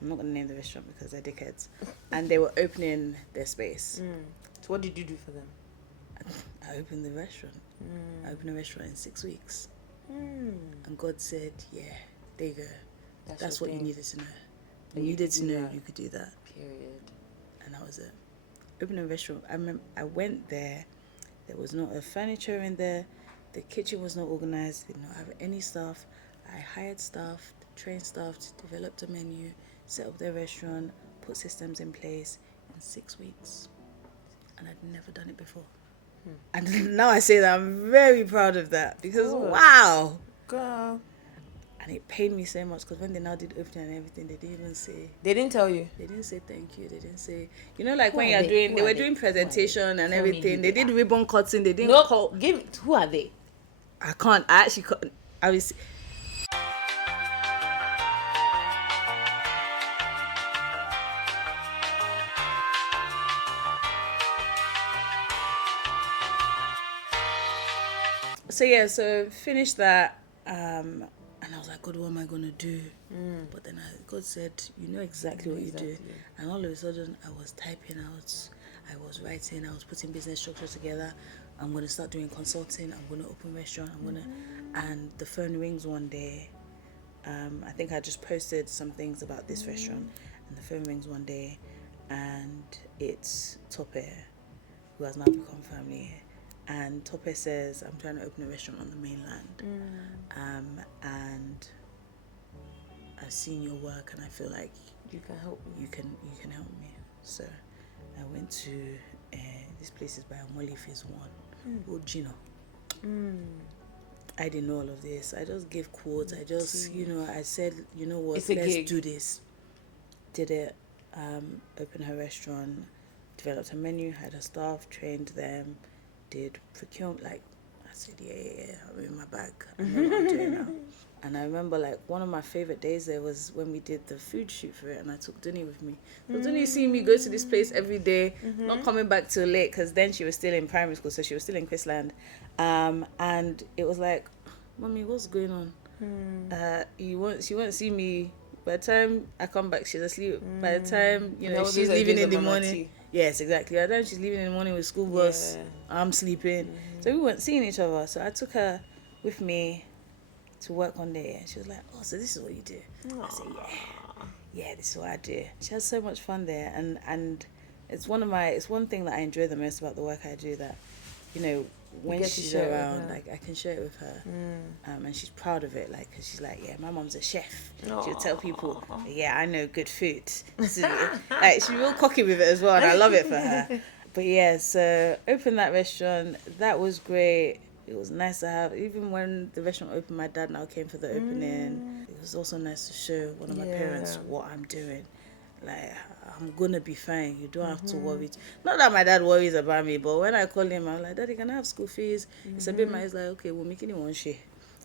I'm not going to name the restaurant because they're dickheads. And they were opening their space. So what did you do for them? I opened the restaurant. I opened a restaurant in 6 weeks. And God said, yeah, there you go. That's what you needed to know. You needed to know you could do that. Period. And that was it. Opened a restaurant. I went there. There was not a furniture in there. The kitchen was not organized. Did not have any staff. I hired staff, trained staff, developed a menu, set up their restaurant, put systems in place in 6 weeks. And I'd never done it before. And now I say that I'm very proud of that because wow. Girl. And it paid me so much because when they now did opening and everything, they didn't even say. They didn't tell you? They didn't say thank you. They didn't say, you know, like when you're doing, they were doing presentation and everything. They did ribbon cutting. They didn't call. Who are they? I can't. I actually can't. I was. So finished that, and I was like, God, what am I gonna do? But then God said, you know exactly what you do. And all of a sudden, I was typing out, I was writing, I was putting business structure together. I'm gonna start doing consulting. I'm gonna open a restaurant. And the phone rings one day. I think I just posted some things about this restaurant, and the phone rings one day, and it's Tope, who has now become family. And Tope says, I'm trying to open a restaurant on the mainland. And I've seen your work and I feel like you can help me. You can help me. So I went to this place is by Omoli Phase 1, Ojino. I didn't know all of this. I just gave quotes. I just, I said, you know what, let's do this. Did it, opened her restaurant, developed a menu, had her staff, trained them, did procurement, like, I said, yeah, I'm in my bag. I know what I'm doing now. And I remember, like, one of my favorite days there was when we did the food shoot for it, and I took Dunny with me. So Dunny seeing me go to this place every day, not coming back till late, because then she was still in primary school, so she was still in Queensland. And it was like, Mommy, what's going on? She won't see me. By the time I come back, she's asleep. By the time, she's leaving in the morning. Yes, exactly. By the time she's leaving in the morning with school bus, I'm sleeping. So we weren't seeing each other. So I took her with me to work one day, and she was like, oh, so this is what you do? Aww. I said, yeah, this is what I do. She has so much fun there, and it's one thing that I enjoy the most about the work I do, that when get to she's share it with around, her. like I can share it with her, and she's proud of it. Like, 'cause she's like, yeah, my mom's a chef. She'll tell people, yeah, I know good food. This is like she's real cocky with it as well, and I love it for her. But yeah, so opened that restaurant. That was great. It was nice to have. Even when the restaurant opened, my dad now came for the opening. It was also nice to show one of my parents what I'm doing. Like, I'm gonna be fine. You don't have to worry. Not that my dad worries about me, but when I call him, I'm like, Daddy, can I have school fees? It's a bit my. He's like, okay, we're making it one share.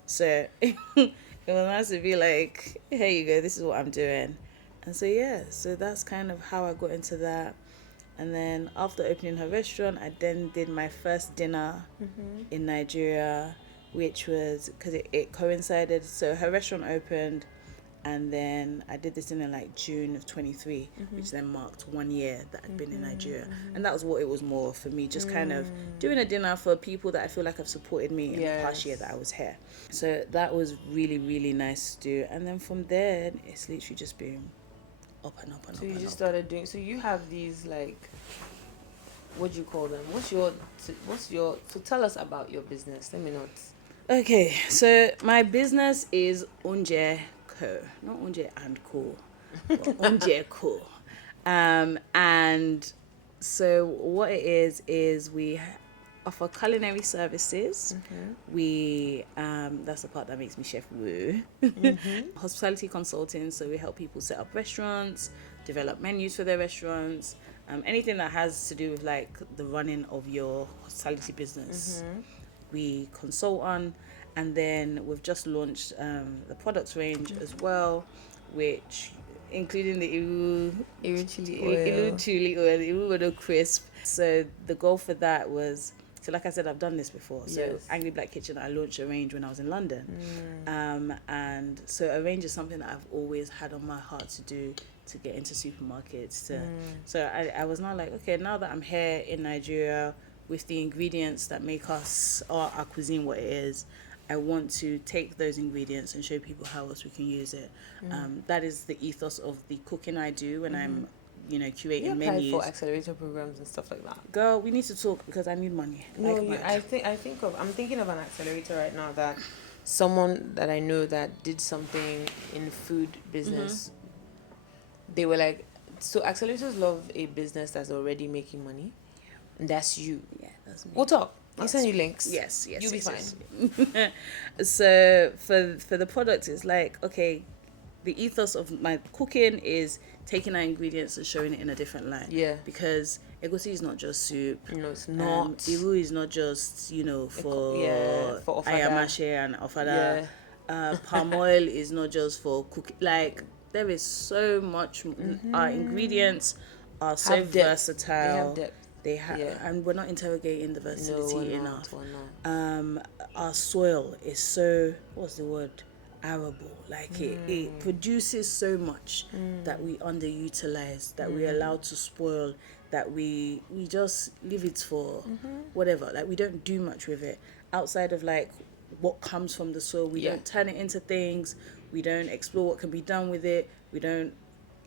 So it was nice to be like, here you go. This is what I'm doing. And so yeah, so that's kind of how I got into that. And then after opening her restaurant, I then did my first dinner in Nigeria, which was because it coincided. So her restaurant opened, and then I did this in like June of 23, which then marked 1 year that I'd been in Nigeria. And that was what it was more for me, just kind of doing a dinner for people that I feel like have supported me in the past year that I was here. So that was really, really nice to do. And then from there, it's literally just been up and up and up. So you and just up. started doing. So you have these like, what do you call them? What's your? So tell us about your business. Let me not. Okay, so my business is Ounje Co, not Ounje and Co, but Ounje Co. And so what it is we offer culinary services. We that's the part that makes me chef woo. Hospitality consulting, so we help people set up restaurants, develop menus for their restaurants, anything that has to do with like the running of your hospitality business. We consult on, and then we've just launched the products range as well, which including the Iru chili oil. Iru Odo crisp. So the goal for that was, so like I said, I've done this before. So Angry Black Kitchen, I launched a range when I was in London, and so a range is something that I've always had on my heart to do, to get into supermarkets. So I was now like, okay, now that I'm here in Nigeria with the ingredients that make us our cuisine what it is, I want to take those ingredients and show people how else we can use it. That is the ethos of the cooking I do when I'm, curating menus. You apply for accelerator programs and stuff like that. Girl, we need to talk because I need money. I'm thinking of an accelerator right now, that someone that I know that did something in food business. They were like, so accelerators love a business that's already making money. And that's you. Yeah, that's me. We'll talk. I'll send you links. Yes. You'll be fine. So for the product, it's like, okay, the ethos of my cooking is taking our ingredients and showing it in a different light. Yeah. Because egusi is not just soup. No, it's not. Iru is not just, for ofada. ayamashe and ofada. Palm oil is not just for cooking. Like, there is so much. Our ingredients are so versatile. They have depth. And we're not interrogating the versatility enough. Our soil is so, what's the word? Arable. Like it produces so much that we underutilize, that we allow to spoil, that we just leave it for whatever. Like, we don't do much with it outside of like what comes from the soil. We don't turn it into things. We don't explore what can be done with it. We don't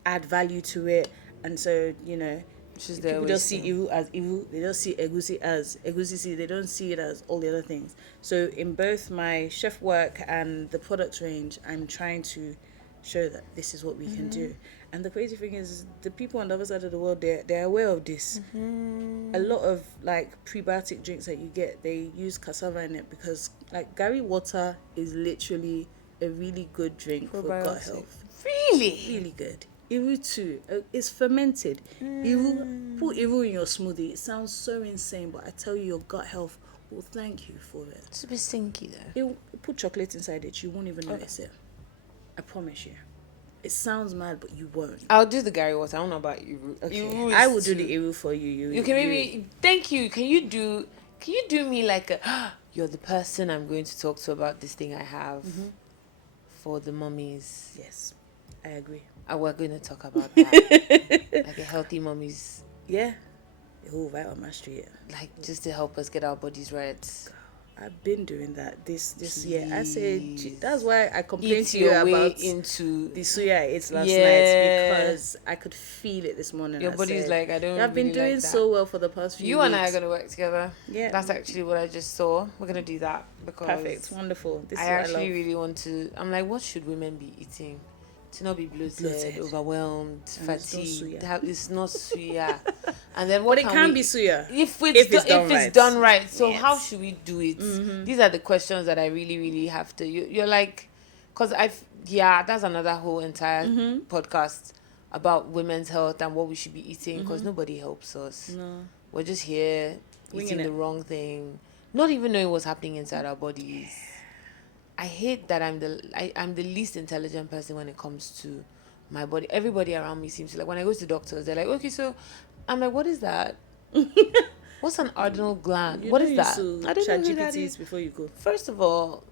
add value to it. And so, people just see Iru as Iru. They just see Egusi as Egusi. They don't see it as all the other things. So in both my chef work and the product range, I'm trying to show that this is what we can do. And the crazy thing is, the people on the other side of the world, they're aware of this. A lot of like prebiotic drinks that you get, they use cassava in it, because like Gary water is literally a really good drink for gut health. Really? Really good. Iru too. It's fermented. Put Iru in your smoothie. It sounds so insane, but I tell you, your gut health will thank you for it. It's a bit stinky though. Put chocolate inside it. You won't even notice it. I promise you. It sounds mad, but you won't. I'll do the Gary water. I don't know about Iru. Okay. I will do the Iru for you. You can maybe. Thank you. Can you do me like a? You're the person I'm going to talk to about this thing I have for the mummies. Yes, I agree. We're going to talk about that. Like a healthy mummies. Yeah. Oh, right on my street. Like, just to help us get our bodies right. I've been doing that this year. I said that's why I complained Eat to you your way about into the suya I ate last Yeah. night, because I could feel it this morning. your I body's said, like, I don't I've been really doing like that. so well for the past few You weeks. and I are gonna work together. Yeah. That's actually what I just saw. We're gonna do that because Perfect, wonderful. This I is what actually I love. really want to. I'm like, what should women be eating to not be bloated, overwhelmed, And it's not fatigued? suya. It's not suya. And then what But it can be suya if if it's done right. done right. So Yes. how should we do it? These are the questions that I really, really have to. You're like, because that's another whole entire podcast about women's health and what we should be eating, because nobody helps us. No. We're just here Winging eating the it. wrong thing, not even knowing what's happening inside our bodies. I hate that I'm the least intelligent person when it comes to my body. Everybody around me seems to, like, when I go to doctors, they're like, okay, so I'm like, what is that? What's an adrenal gland? What is that? I don't know chat who that GPTs is. before you go. First of all,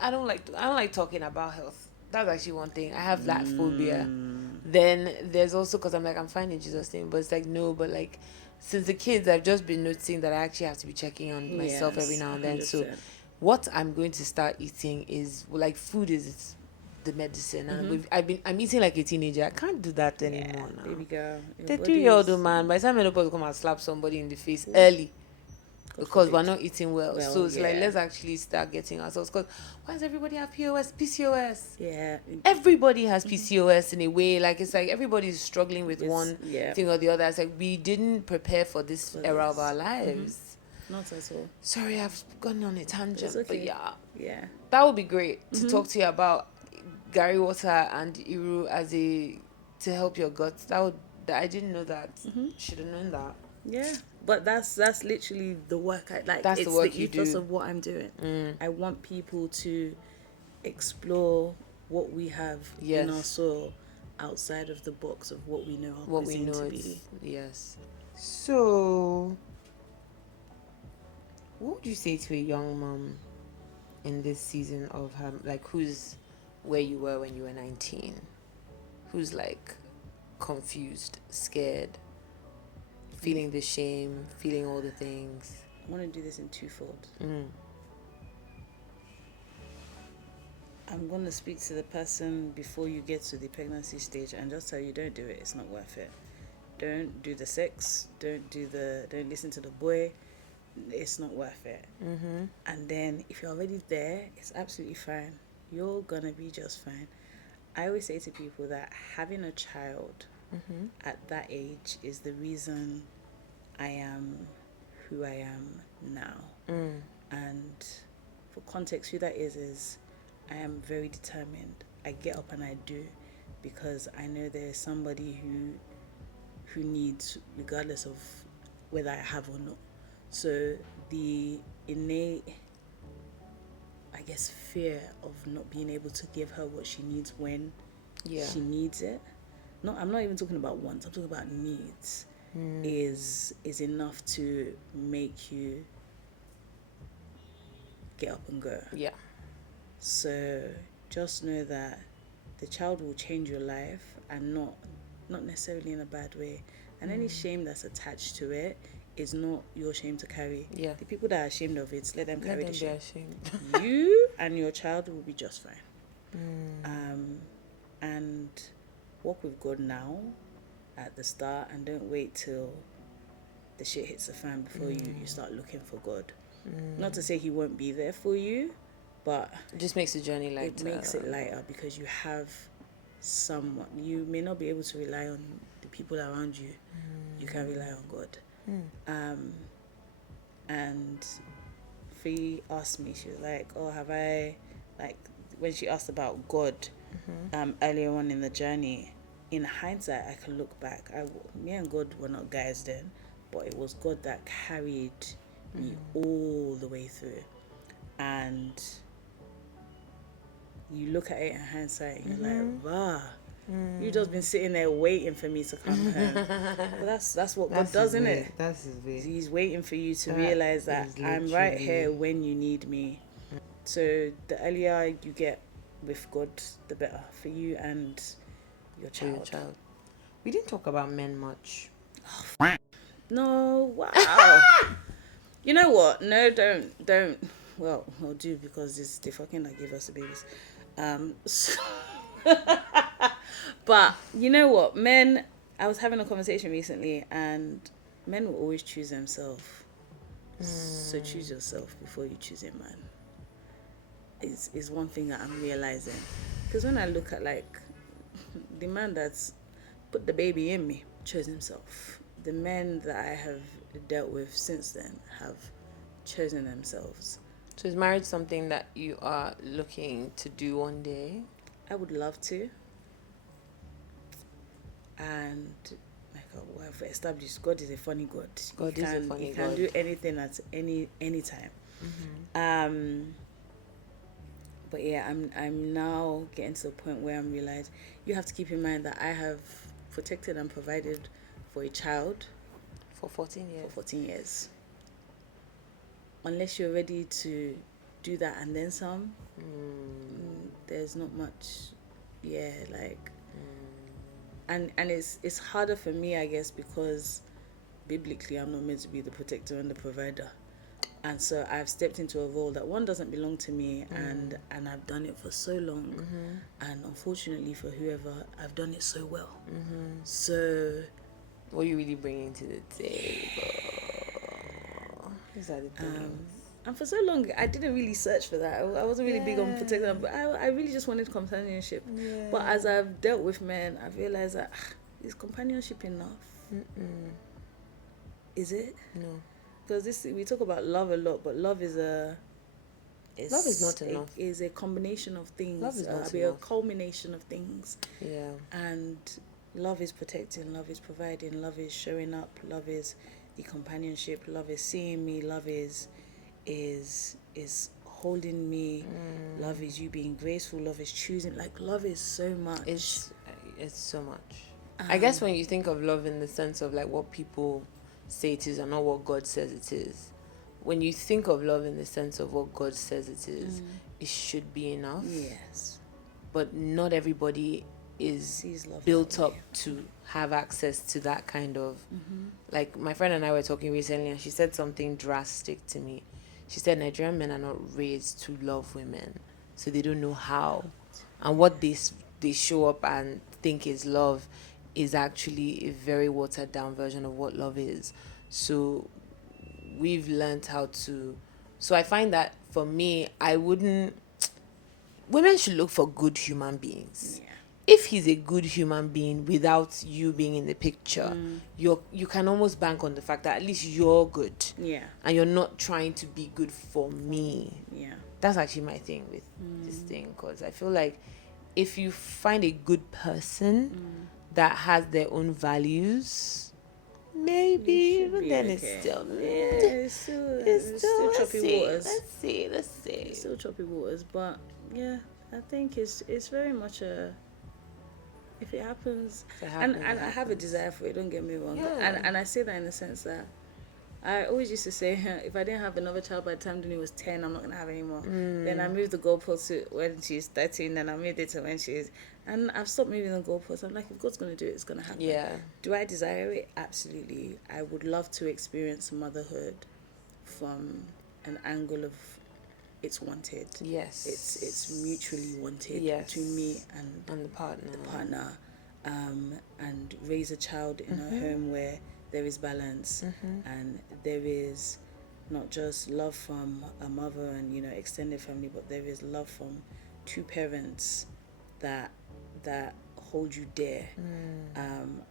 I don't like talking about health. That's actually one thing. I have that phobia. Then there's also, because I'm like, I'm fine in Jesus' name, but it's like, no, but like, since the kids, I've just been noticing that I actually have to be checking on myself every now and then. 100%. So what I'm going to start eating is, like, food is the medicine, and I'm eating like a teenager. I can't do that anymore now. Baby girl. Your The body 3-year-old is- man, by the time menopause come and slap somebody in the face early, because we're forbid. not eating well. So it's like, let's actually start getting ourselves. Because why does everybody have PCOS? Yeah. Everybody has PCOS in a way. Like, it's like everybody's struggling with one thing or the other. It's like we didn't prepare for this era of our lives. Not at all. Sorry, I've gone on a tangent, It's okay. but Yeah. that would be great to talk to you about Gary water and Iru to help your gut. I didn't know that. Should have known that. Yeah. But that's literally the work I like. That's it's the work the you ethos do. of what I'm doing. I want people to explore what we have in our soul outside of the box of what we know our What we cuisine know to it's be. yes. So, what would you say to a young mom in this season of her, like, who's where you were when you were 19, who's like confused, scared, feeling the shame, feeling all the things? I want to do this in twofold. I'm going to speak to the person before you get to the pregnancy stage and just tell you, don't do it. It's not worth it. Don't do the sex. Don't listen to the boy. It's not worth it. And then if you're already there, it's absolutely fine. You're going to be just fine. I always say to people that having a child at that age is the reason I am who I am now. And for context, who that is I am very determined. I get up and I do, because I know there's somebody who needs, regardless of whether I have or not. So the innate, I guess, fear of not being able to give her what she needs when she needs it. No, I'm not even talking about wants. I'm talking about needs. Is enough to make you get up and go. Yeah. So just know that the child will change your life, and not necessarily in a bad way. And any shame that's attached to it is not your shame to carry. Yeah. The people that are ashamed of it, let them carry the shame. ashamed. You and your child will be just fine. And walk with God now at the start, and don't wait till the shit hits the fan before you start looking for God. Not to say he won't be there for you, but It just makes the journey lighter. it makes it lighter because you have someone. You may not be able to rely on the people around you. You can rely on God. And Feyi asked me, she was like, oh, have I, like, when she asked about God earlier on in the journey, in hindsight, I can look back. Me and God were not guys then, but it was God that carried me all the way through. And you look at it in hindsight and you're like, rah, you've just been sitting there waiting for me to come home. But that's what God does, isn't it? That's his way. He's waiting for you to realize that I'm right here when you need me. So the earlier you get with God, the better for you and your child. We didn't talk about men much. No, wow. You know what? No, don't. well, or do, because it's the fucking that give us the babies. So but you know what, men, I was having a conversation recently, and men will always choose themselves. So choose yourself before you choose a man. Is one thing that I'm realizing, because when I look at like the man that's put the baby in me chose himself. The men that I have dealt with since then have chosen themselves. So is marriage something that you are looking to do one day? I would love to. And like what I've established, God is a funny God. God is a funny God. He can do anything at any time. But yeah, I'm now getting to the point where I'm realizing you have to keep in mind that I have protected and provided for a child for 14 years. For 14 years. Unless you're ready to do that and then some, there's not much. Yeah, like, and it's harder for me, I guess, because biblically I'm not meant to be the protector and the provider. And so I've stepped into a role that one doesn't belong to me, and I've done it for so long, and unfortunately for whoever, I've done it so well. So, what are you really bringing to the table? These are the things. And for so long, I didn't really search for that. I wasn't really big on protecting them, but I really just wanted companionship. Yeah. But as I've dealt with men, I've realized that is companionship enough? Is it? No. Because we talk about love a lot, but love is love is not enough. It is a combination of things. Love is not enough. A culmination of things. Yeah. And love is protecting, love is providing, love is showing up, love is the companionship, love is seeing me, love is holding me, love is you being graceful, love is choosing. Like, love is so much. It's so much. I guess when you think of love in the sense of like what people say it is and not what God says it is, when you think of love in the sense of what God says it is, it should be enough. Yes. But not everybody is built up to have access to that kind of like, my friend and I were talking recently, and she said something drastic to me. She said Nigerian men are not raised to love women, so they don't know how, and what they show up and think is love is actually a very watered down version of what love is. So we've learned how to. So I find that for me, women should look for good human beings. Yeah. If he's a good human being without you being in the picture, you can almost bank on the fact that at least you're good. Yeah. And you're not trying to be good for me. Yeah. That's actually my thing with this thing, because I feel like if you find a good person that has their own values, maybe even then okay. It's still choppy waters. Let's see. It's still choppy waters, but yeah, I think it's very much if it happens, and I have a desire for it, don't get me wrong. Yeah. And I say that in the sense that I always used to say, if I didn't have another child by the time Duny was 10, I'm not going to have any more. Then I moved the goalpost to when she's 13, then I moved it to when she's... And I've stopped moving the goalpost. I'm like, if God's going to do it, it's going to happen. Yeah. Do I desire it? Absolutely. I would love to experience motherhood from an angle of it's wanted. Yes. It's mutually wanted between me and the partner. And raise a child in a home where there is balance and there is not just love from a mother and extended family, but there is love from two parents that hold you dear.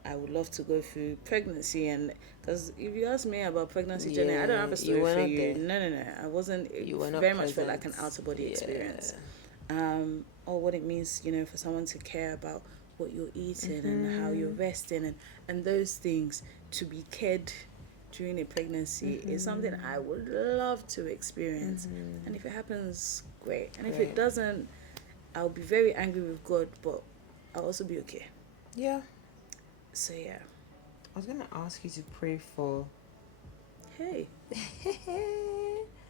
I would love to go through pregnancy, and because if you ask me about pregnancy journey, I don't have a story for you. No, I wasn't. You were not very much felt like an out of body experience, or what it means, for someone to care about what you're eating and how you're resting and those things. To be cared during a pregnancy is something I would love to experience. And if it happens, great. And if it doesn't, I'll be very angry with God, but I'll also be okay. Yeah. So yeah. I was gonna ask you to pray for... Hey.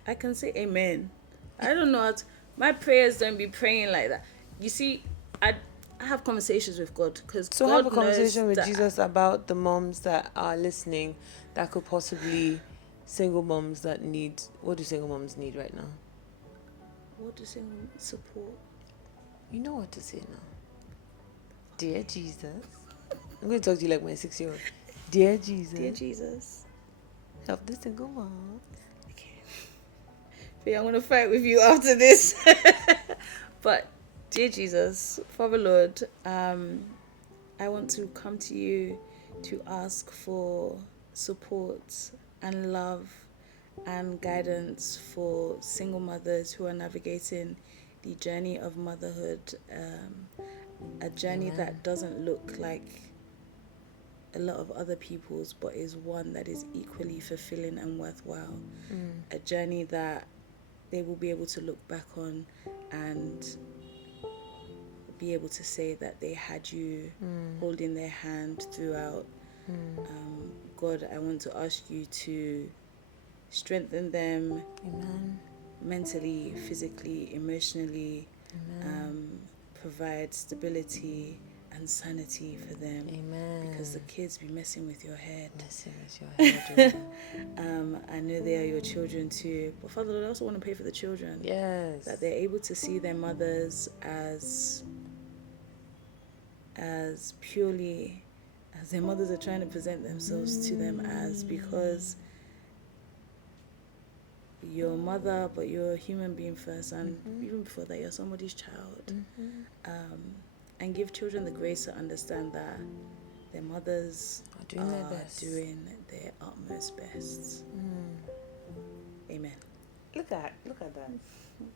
I can say amen. I don't know my prayers don't be praying like that. You see, I have conversations with God, because so God have a conversation with Jesus about the moms that are listening, that could possibly single moms that need... What do single moms need right now? What does single support? You know what to say now. Dear Jesus. I'm going to talk to you like my 6-year-old. Dear Jesus. Dear Jesus. Help the single mom. Okay. Feyi, I'm going to fight with you after this. But, dear Jesus, Father Lord, I want to come to you to ask for support and love and guidance for single mothers who are navigating the journey of motherhood, a journey Amen. that doesn't look like a lot of other people's, but is one that is equally fulfilling and worthwhile. A journey that they will be able to look back on and be able to say that they had you holding their hand throughout. God, I want to ask you to strengthen them. Amen. Mentally, physically, emotionally, Amen. provide stability and sanity for them. Amen. Because the kids be messing with your head. Messing with your head. I know they are your children too. But Father Lord, I also want to pray for the children. Yes. That they're able to see their mothers as purely as their mothers are trying to present themselves to them as, because you're a mother, but you're a human being first, and even before that, you're somebody's child. And give children the grace to understand that their mothers are doing their best. Doing their utmost best. Amen. Look at that.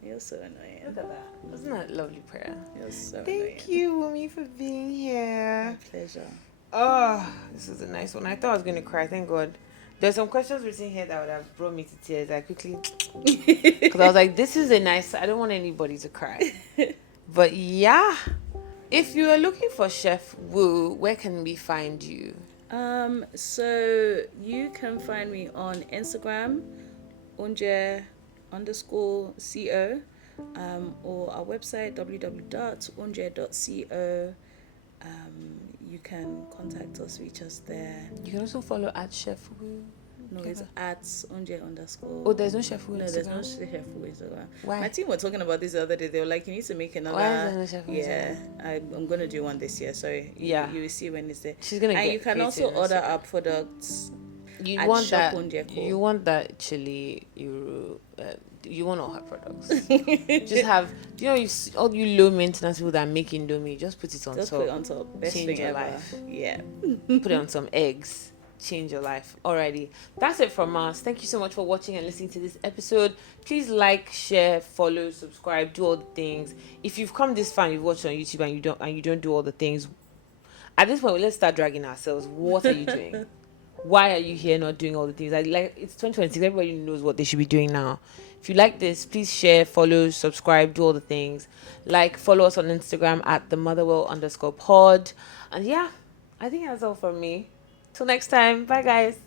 You're so annoying. Look at that. Wasn't that a lovely prayer? You're so annoying. Thank you, Wunmi, for being here. My pleasure. Oh, this is a nice one. I thought I was going to cry. Thank God. There's some questions written here that would have brought me to tears. I quickly, because I was like, this is a nice, I don't want anybody to cry. But yeah, if you are looking for Chef Wu, where can we find you? So you can find me on Instagram, Ounje _co, or our website, www.ounje.co. You can contact us, reach us there. You can also follow at Chef Wu. No, it's at Ounje _. Oh, there's no Chef Wu Instagram? No, there's no Chef Wu Instagram. Why? My team were talking about this the other day. They were like, you need to make another. Why is there no Chef Wu Yeah, I'm going to do one this year. Sorry. Yeah. You will see when it's there. She's going to And you can also order our products. You at want Shop that? Ounje Co. You want that chili? You want all her products? Just have all you low maintenance people that make Indomie. Just put it on Just top. put it on top. Best Change thing your ever. life. Yeah. Put it on some eggs. Change your life. Alrighty, that's it from us. Thank you so much for watching and listening to this episode. Please like, share, follow, subscribe, do all the things. If you've come this far and you've watched on YouTube and you don't do all the things, at this point let's start dragging ourselves. What are you doing? Why are you here not doing all the things? It's 2026. Everybody knows what they should be doing now. If you like this, please share, follow, subscribe, do all the things. Follow us on Instagram at @themotherwell_pod. And yeah, I think that's all from me. Till next time. Bye, guys.